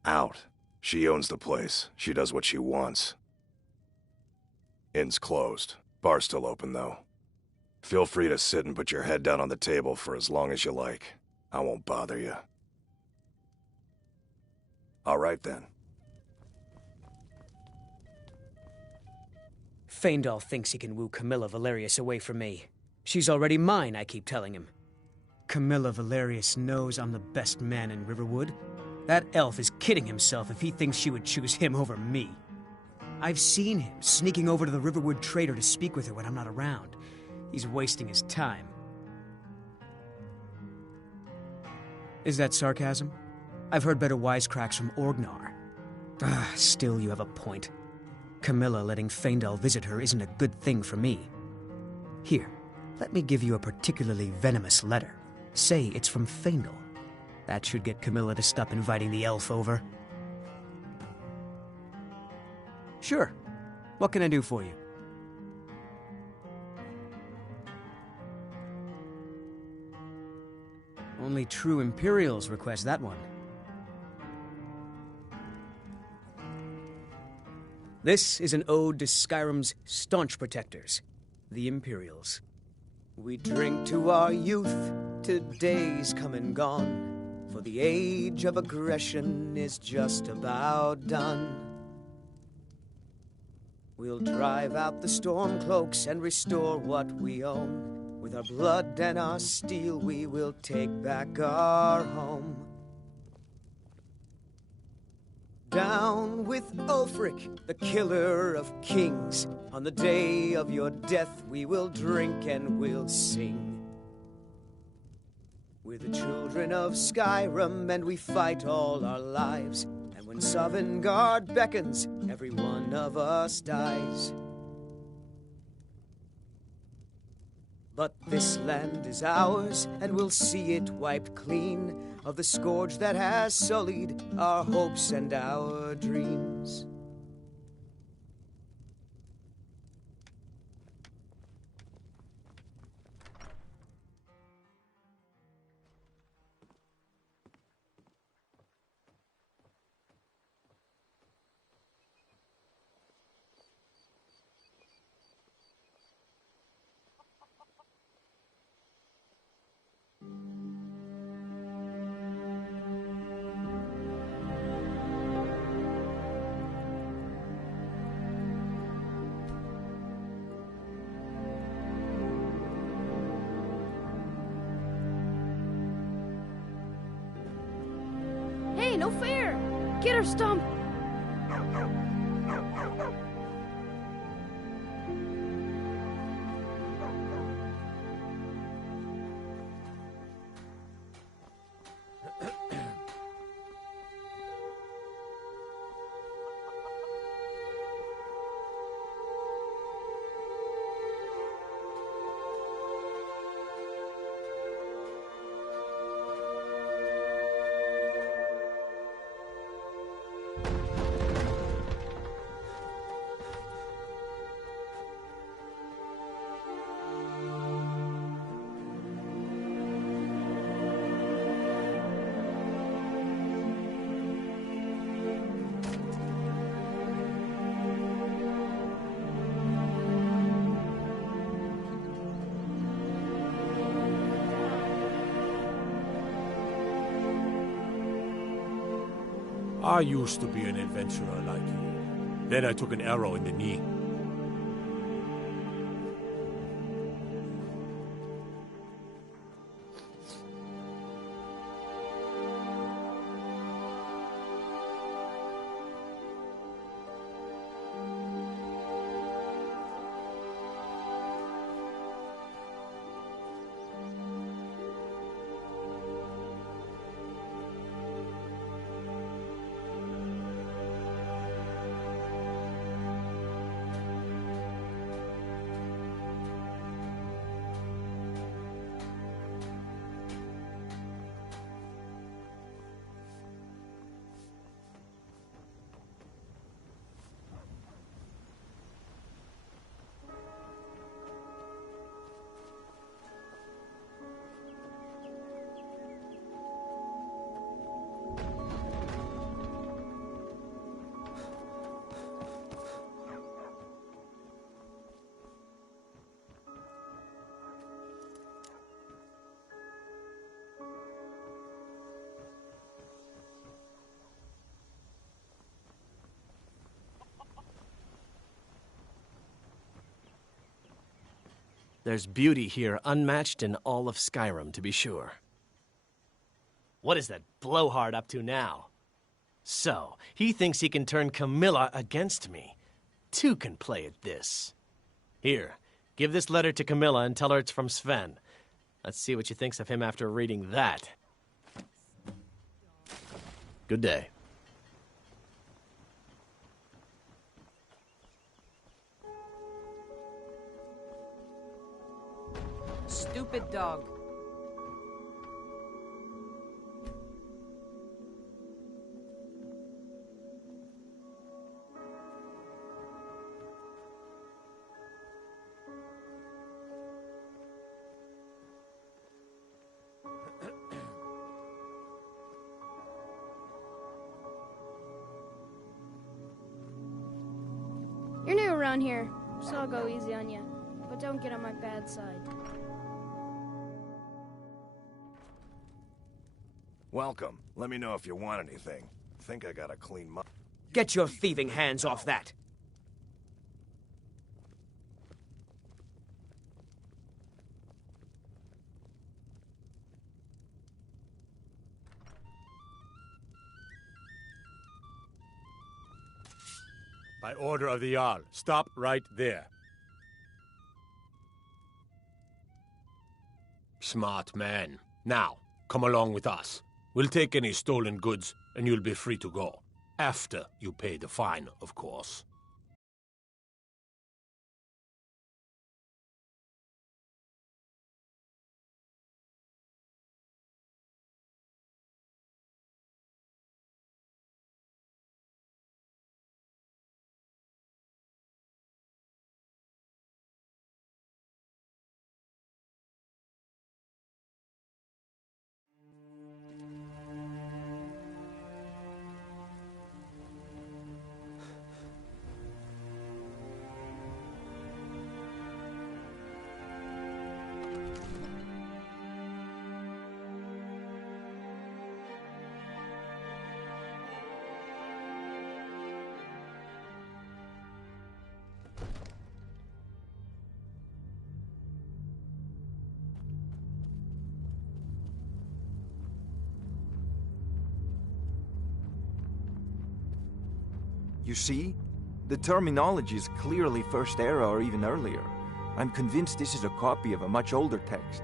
Out. She owns the place. She does what she wants. Inn's closed. Bar's still open, though. Feel free to sit and put your head down on the table for as long as you like. I won't bother you. All right, then. Faendal thinks he can woo Camilla Valerius away from me. She's already mine, I keep telling him. Camilla Valerius knows I'm the best man in Riverwood. That elf is kidding himself if he thinks she would choose him over me. I've seen him sneaking over to the Riverwood trader to speak with her when I'm not around. He's wasting his time. Is that sarcasm? I've heard better wisecracks from Orgnar. Still, you have a point. Camilla letting Faendal visit her isn't a good thing for me. Here, let me give you a particularly venomous letter. Say it's from Faendal. That should get Camilla to stop inviting the elf over. Sure. What can I do for you? Only true Imperials request that one. This is an ode to Skyrim's staunch protectors, the Imperials. We drink to our youth, to days come and gone, for the age of aggression is just about done. We'll drive out the stormcloaks and restore what we own. With our blood and our steel, we will take back our home. Down with Ulfric, the killer of kings. On the day of your death, we will drink and we'll sing. We're the children of Skyrim, and we fight all our lives. And when Sovngarde beckons, every one of us dies. But this land is ours, and we'll see it wiped clean of the scourge that has sullied our hopes and our dreams. Hey, no fair! Get her, Stump! I used to be an adventurer like you. Then I took an arrow in the knee. There's beauty here unmatched in all of Skyrim, to be sure. What is that blowhard up to now? So, he thinks he can turn Camilla against me. Two can play at this. Here, give this letter to Camilla and tell her it's from Sven. Let's see what she thinks of him after reading that. Good day. Stupid dog. You're new around here, so I'll go easy on you. But don't get on my bad side. Welcome. Let me know if you want anything. Think I got a clean mug. Get your thieving hands off that! By order of the Jarl, stop right there. Smart man. Now, come along with us. We'll take any stolen goods, and you'll be free to go. After you pay the fine, of course. You see? The terminology is clearly First Era or even earlier. I'm convinced this is a copy of a much older text.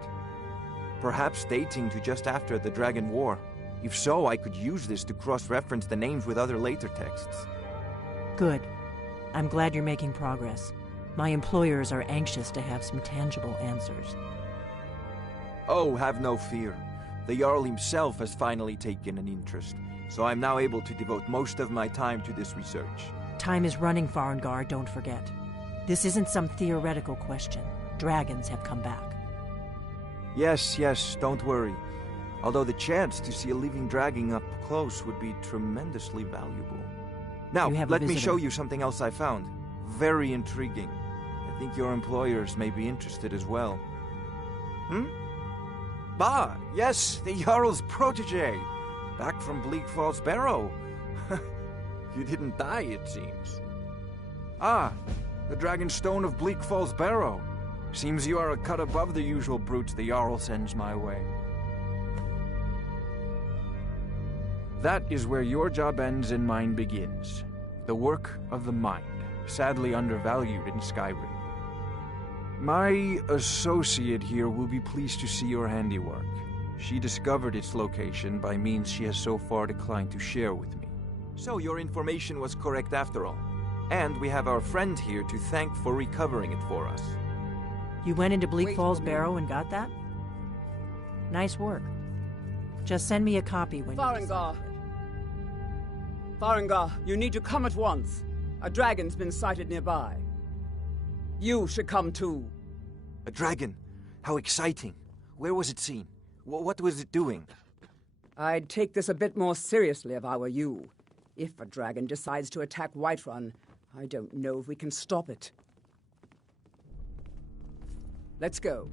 Perhaps dating to just after the Dragon War. If so, I could use this to cross-reference the names with other later texts. Good. I'm glad you're making progress. My employers are anxious to have some tangible answers. Oh, have no fear. The Jarl himself has finally taken an interest, so I'm now able to devote most of my time to this research. Time is running, Farengar, don't forget. This isn't some theoretical question. Dragons have come back. Yes, don't worry. Although the chance to see a living dragon up close would be tremendously valuable. Now, let me show you something else I found. Very intriguing. I think your employers may be interested as well. Bah, yes, the Jarl's protege. Back from Bleak Falls Barrow. You didn't die, it seems. Ah, the Dragon Stone of Bleak Falls Barrow. Seems you are a cut above the usual brutes the Jarl sends my way. That is where your job ends and mine begins. The work of the mind, sadly undervalued in Skyrim. My associate here will be pleased to see your handiwork. She discovered its location by means she has so far declined to share with me. So your information was correct after all. And we have our friend here to thank for recovering it for us. You went into Bleak Falls Barrow and got that? Nice work. Just send me a copy when Farengar! Farengar, you need to come at once. A dragon's been sighted nearby. You should come too. A dragon? How exciting. Where was it seen? What was it doing? I'd take this a bit more seriously if I were you. If a dragon decides to attack Whiterun, I don't know if we can stop it. Let's go.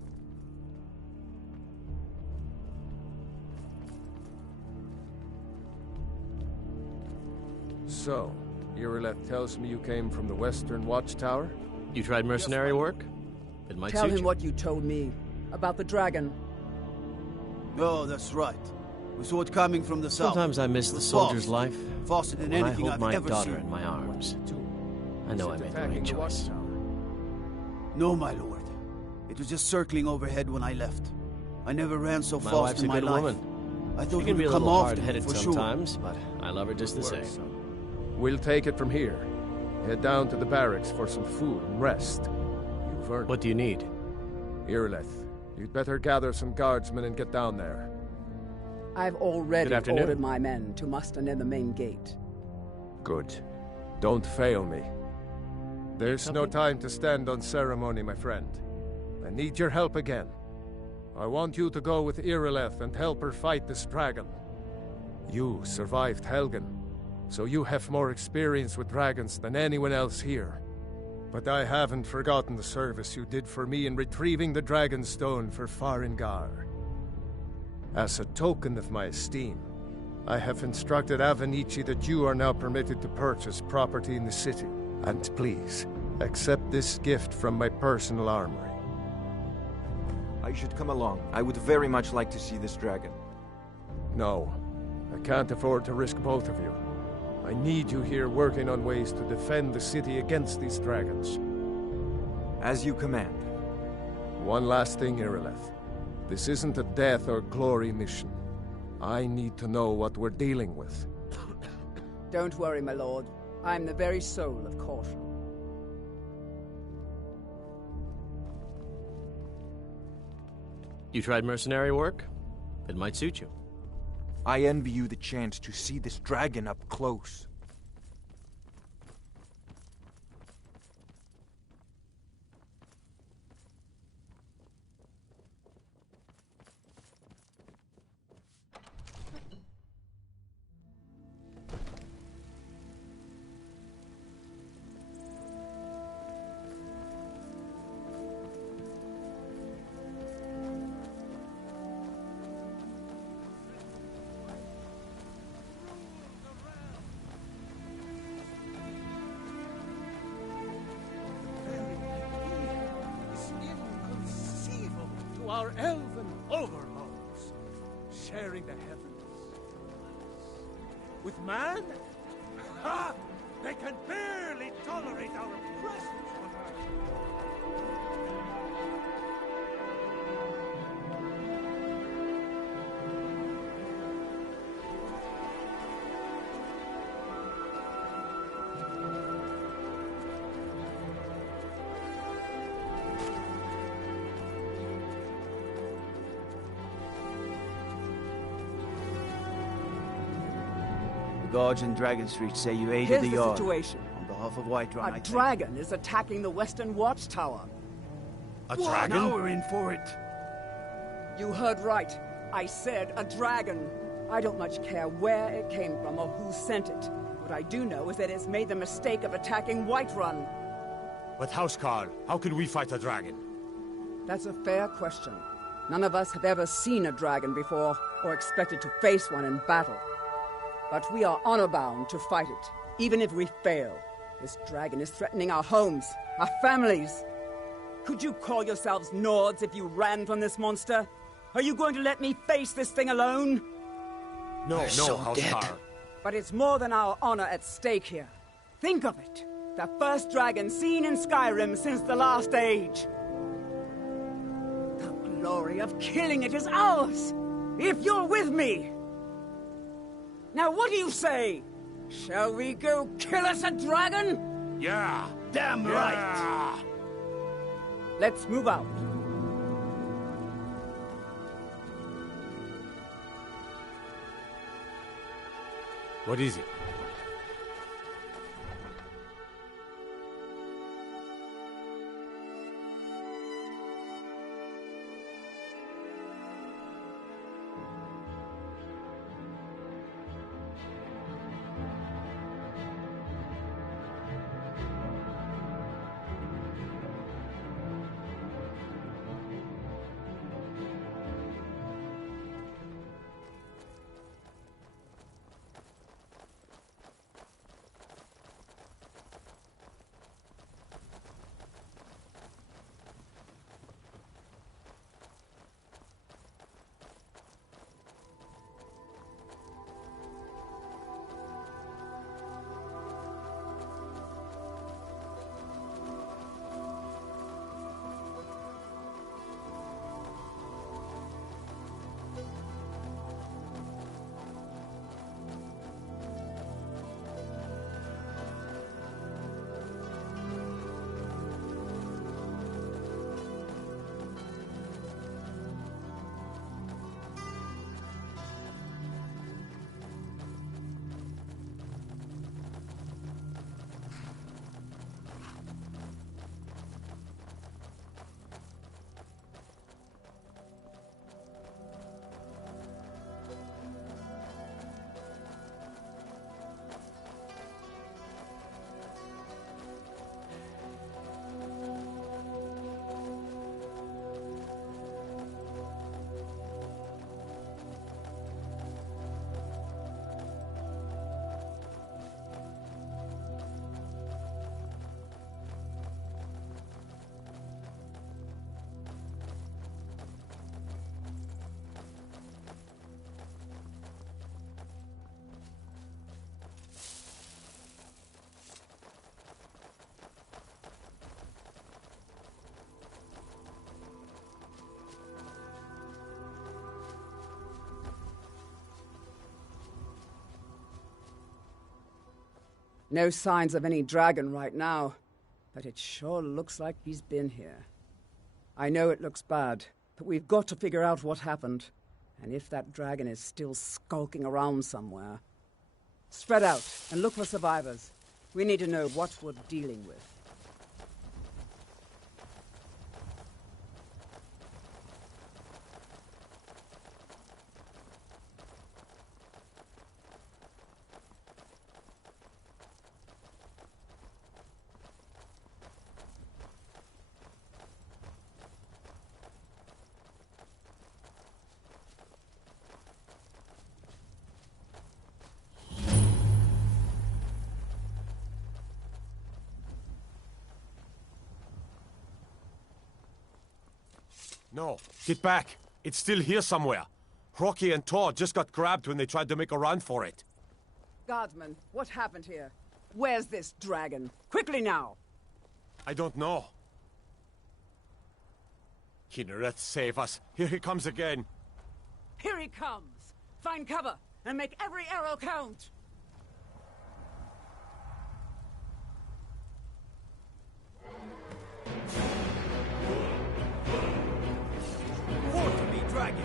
So, Irileth tells me you came from the Western Watchtower? You tried mercenary work? It might Tell suit him you. what you told me about the dragon. Oh, that's right. We saw it coming from the south. Sometimes I miss the soldier's life. Faster than When I anything hold I've my ever daughter seen. in my arms. I know I made the right choice. No, my lord. It was just circling overhead when I left. I never ran so My fast wife's in a my good life. woman. I thought She we can be would a come little often, hard-headed for sure. sometimes, but I love her just the same. We'll take it from here. Head down to the barracks for some food and rest. You've earned What do you need? Irileth, you'd better gather some guardsmen and get down there. I've already Good afternoon. ordered my men to muster near the main gate. Good. Don't fail me. There's no time to stand on ceremony, my friend. I need your help again. I want you to go with Irileth and help her fight this dragon. You survived Helgen, so you have more experience with dragons than anyone else here. But I haven't forgotten the service you did for me in retrieving the Dragon Stone for Farengar. As a token of my esteem, I have instructed Avenici that you are now permitted to purchase property in the city. And please, accept this gift from my personal armory. I should come along. I would very much like to see this dragon. No, I can't afford to risk both of you. I need you here working on ways to defend the city against these dragons. As you command. One last thing, Irileth. This isn't a death or glory mission. I need to know what we're dealing with. Don't worry, my lord. I'm the very soul of caution. You tried mercenary work? It might suit you. I envy you the chance to see this dragon up close. Our elven overlords, sharing the heavens with man? Ha! They can barely tolerate our presence on Earth. The guards in Dragon Street say you aided Here's the the Yard. situation. On behalf of Whiterun, I A think. dragon is attacking the Western Watchtower. A dragon? Now we're in for it. You heard right. I said a dragon. I don't much care where it came from or who sent it. What I do know is that it's made the mistake of attacking Whiterun. But Housecarl, how can we fight a dragon? That's a fair question. None of us have ever seen a dragon before, or expected to face one in battle. But we are honor-bound to fight it, even if we fail. This dragon is threatening our homes, our families. Could you call yourselves Nords if you ran from this monster? Are you going to let me face this thing alone? No, Housecar. But it's more than our honor at stake here. Think of it. The first dragon seen in Skyrim since the last age. The glory of killing it is ours, if you're with me. Now what do you say? Shall we go kill us a dragon? Yeah. Damn right. Let's move out. What is it? No signs of any dragon right now, but it sure looks like he's been here. I know it looks bad, but we've got to figure out what happened, and if that dragon is still skulking around somewhere. Spread out and look for survivors. We need to know what we're dealing with. No, get back. It's still here somewhere. Rocky and Todd just got grabbed when they tried to make a run for it. Guardsman, what happened here? Where's this dragon? Quickly now! I don't know. Kinneret, save us. Here he comes again. Here he comes! Find cover and make every arrow count! Report to me, dragon!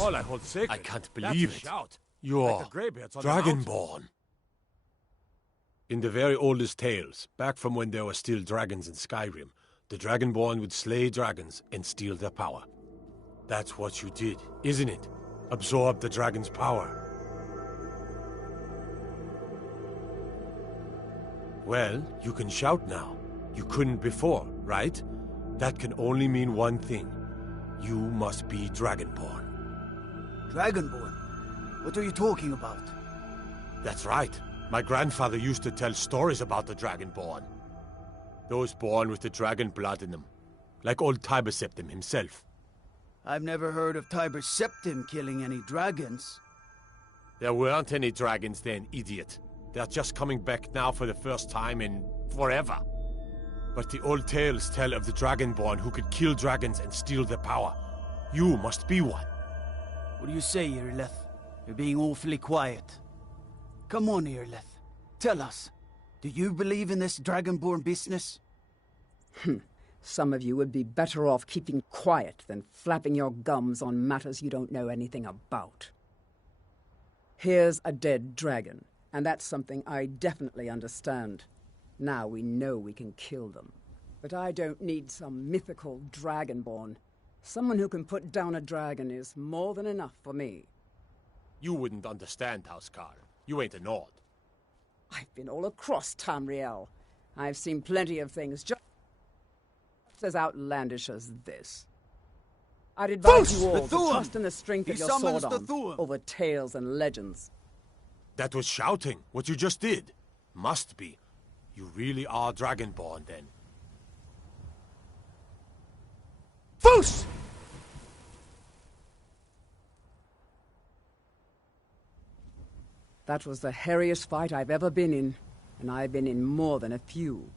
All I hold sacred. I can't believe That's a it. Shout. You're Like the greybeards on the mountain. Dragonborn. In the very oldest tales, back from when there were still dragons in Skyrim, the Dragonborn would slay dragons and steal their power. That's what you did, isn't it? Absorb the dragon's power. Well, you can shout now. You couldn't before, right? That can only mean one thing. You must be Dragonborn. Dragonborn? What are you talking about? That's right. My grandfather used to tell stories about the Dragonborn. Those born with the dragon blood in them. Like old Tiber Septim himself. I've never heard of Tiber Septim killing any dragons. There weren't any dragons then, idiot. They're just coming back now for the first time in forever. But the old tales tell of the Dragonborn who could kill dragons and steal their power. You must be one. What do you say, Irleth? You're being awfully quiet. Come on, Irleth. Tell us. Do you believe in this Dragonborn business? Some of you would be better off keeping quiet than flapping your gums on matters you don't know anything about. Here's a dead dragon, and that's something I definitely understand. Now we know we can kill them. But I don't need some mythical Dragonborn. Someone who can put down a dragon is more than enough for me. You wouldn't understand, Housecarl. You ain't a Nord. I've been all across Tamriel. I've seen plenty of things just as outlandish as this. I'd advise you all to trust in the strength of your sword arm over tales and legends. That was shouting, what you just did. Must be. You really are Dragonborn, then. Foos! That was the hairiest fight I've ever been in, and I've been in more than a few.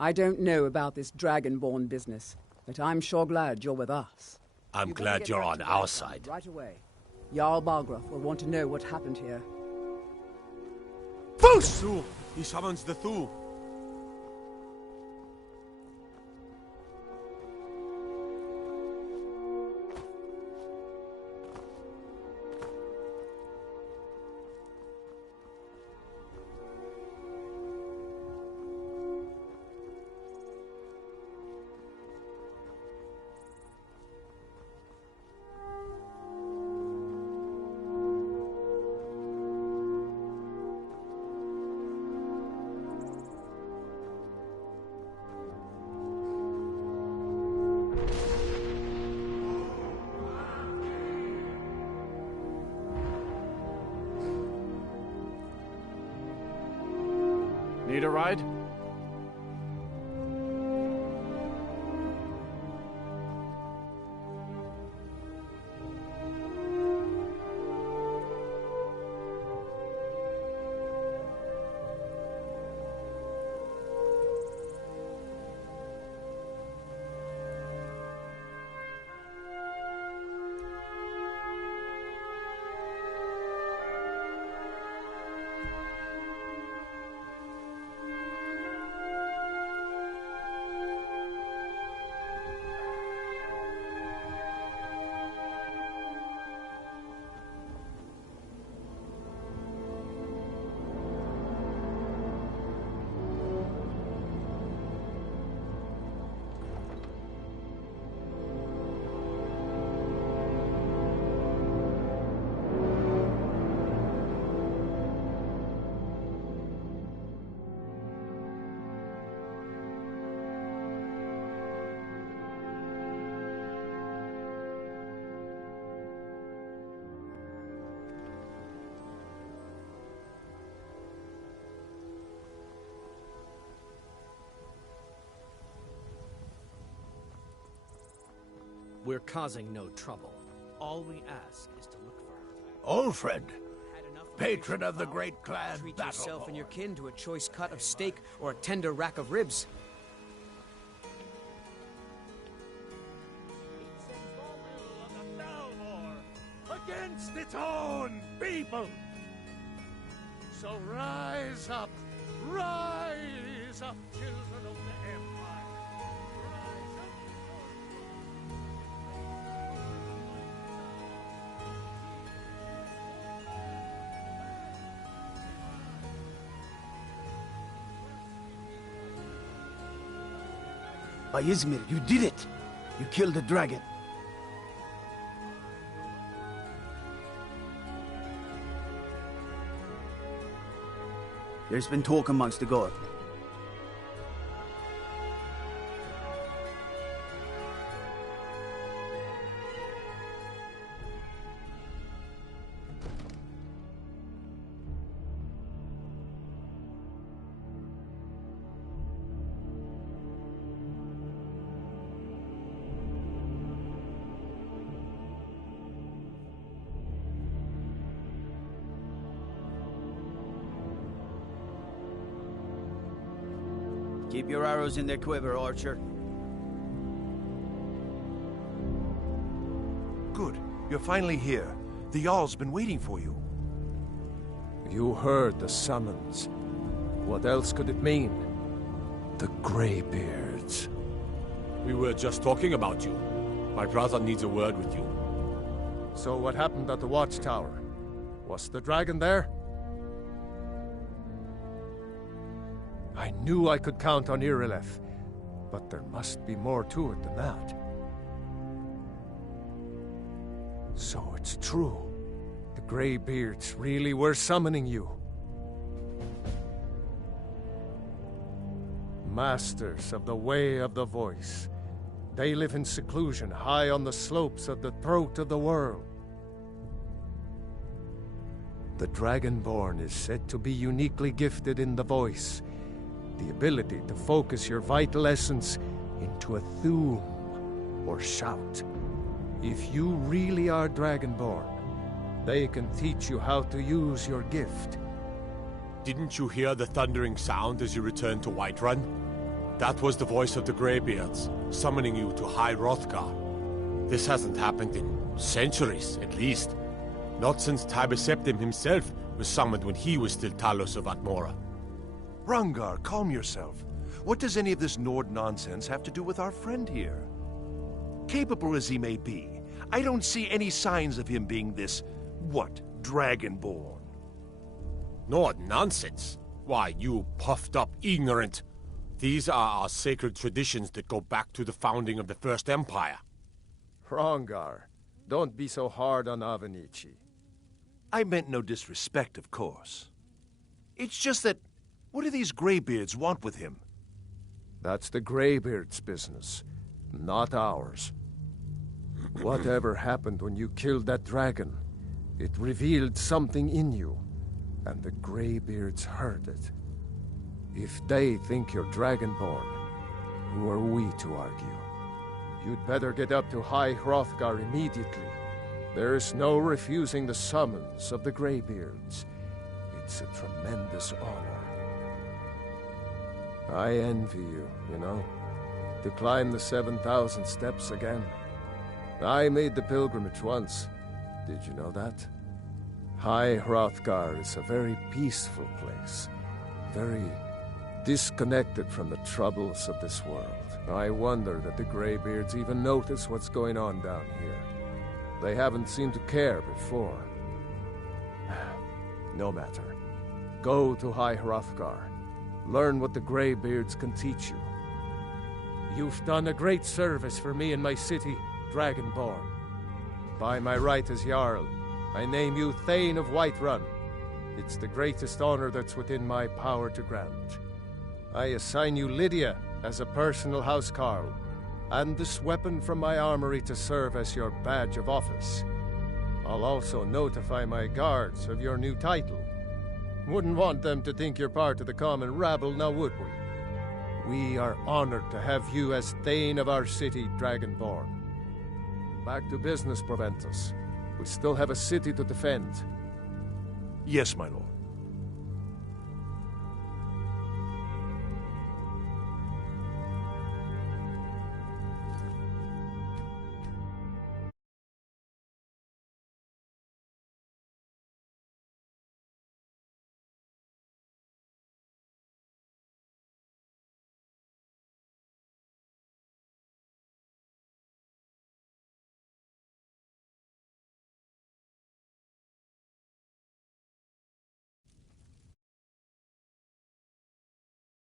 I don't know about this Dragonborn business, but I'm sure glad you're with us. I'm glad you're on our side. Right away. Jarl Balgruuf will want to know what happened here. Foos! He summons the Thu. Need a ride? We're causing no trouble. All we ask is to look for her. Ulfred, patron of the great clan Treat Battle yourself and your kin to a choice cut of steak or a tender rack of ribs. Against its own people. So rise up, children of the Empire. Rise up. By Izmir, you did it! You killed the dragon. There's been talk amongst the guard. Keep your arrows in their quiver, Archer. Good. You're finally here. The Jarl's been waiting for you. You heard the summons. What else could it mean? The Greybeards. We were just talking about you. My brother needs a word with you. So what happened at the watchtower? Was the dragon there? I knew I could count on Irileth, but there must be more to it than that. So it's true. The Greybeards really were summoning you. Masters of the Way of the Voice. They live in seclusion high on the slopes of the throat of the world. The Dragonborn is said to be uniquely gifted in the voice, the ability to focus your vital essence into a thum, or shout. If you really are Dragonborn, they can teach you how to use your gift. Didn't you hear the thundering sound as you returned to Whiterun? That was the voice of the Greybeards, summoning you to High Hrothgar. This hasn't happened in centuries, at least. Not since Tiber Septim himself was summoned when he was still Talos of Atmora. Hrongar, calm yourself. What does any of this Nord nonsense have to do with our friend here? Capable as he may be, I don't see any signs of him being this, Dragonborn. Nord nonsense? Why, you puffed up ignorant. These are our sacred traditions that go back to the founding of the First Empire. Hrongar, don't be so hard on Avenici. I meant no disrespect, of course. It's just that, what do these Greybeards want with him? That's the Greybeards' business, not ours. Whatever happened when you killed that dragon, it revealed something in you, and the Greybeards heard it. If they think you're Dragonborn, who are we to argue? You'd better get up to High Hrothgar immediately. There's no refusing the summons of the Greybeards. It's a tremendous honor. I envy you, you know, to climb the 7,000 steps again. I made the pilgrimage once. Did you know that? High Hrothgar is a very peaceful place, very disconnected from the troubles of this world. I wonder that the Greybeards even notice what's going on down here. They haven't seemed to care before. No matter. Go to High Hrothgar. Learn what the Greybeards can teach you. You've done a great service for me and my city, Dragonborn. By my right as Jarl, I name you Thane of Whiterun. It's the greatest honor that's within my power to grant. I assign you Lydia as a personal housecarl, and this weapon from my armory to serve as your badge of office. I'll also notify my guards of your new title. Wouldn't want them to think you're part of the common rabble, now would we? We are honored to have you as Thane of our city, Dragonborn. Back to business, Proventus. We still have a city to defend. Yes, my lord.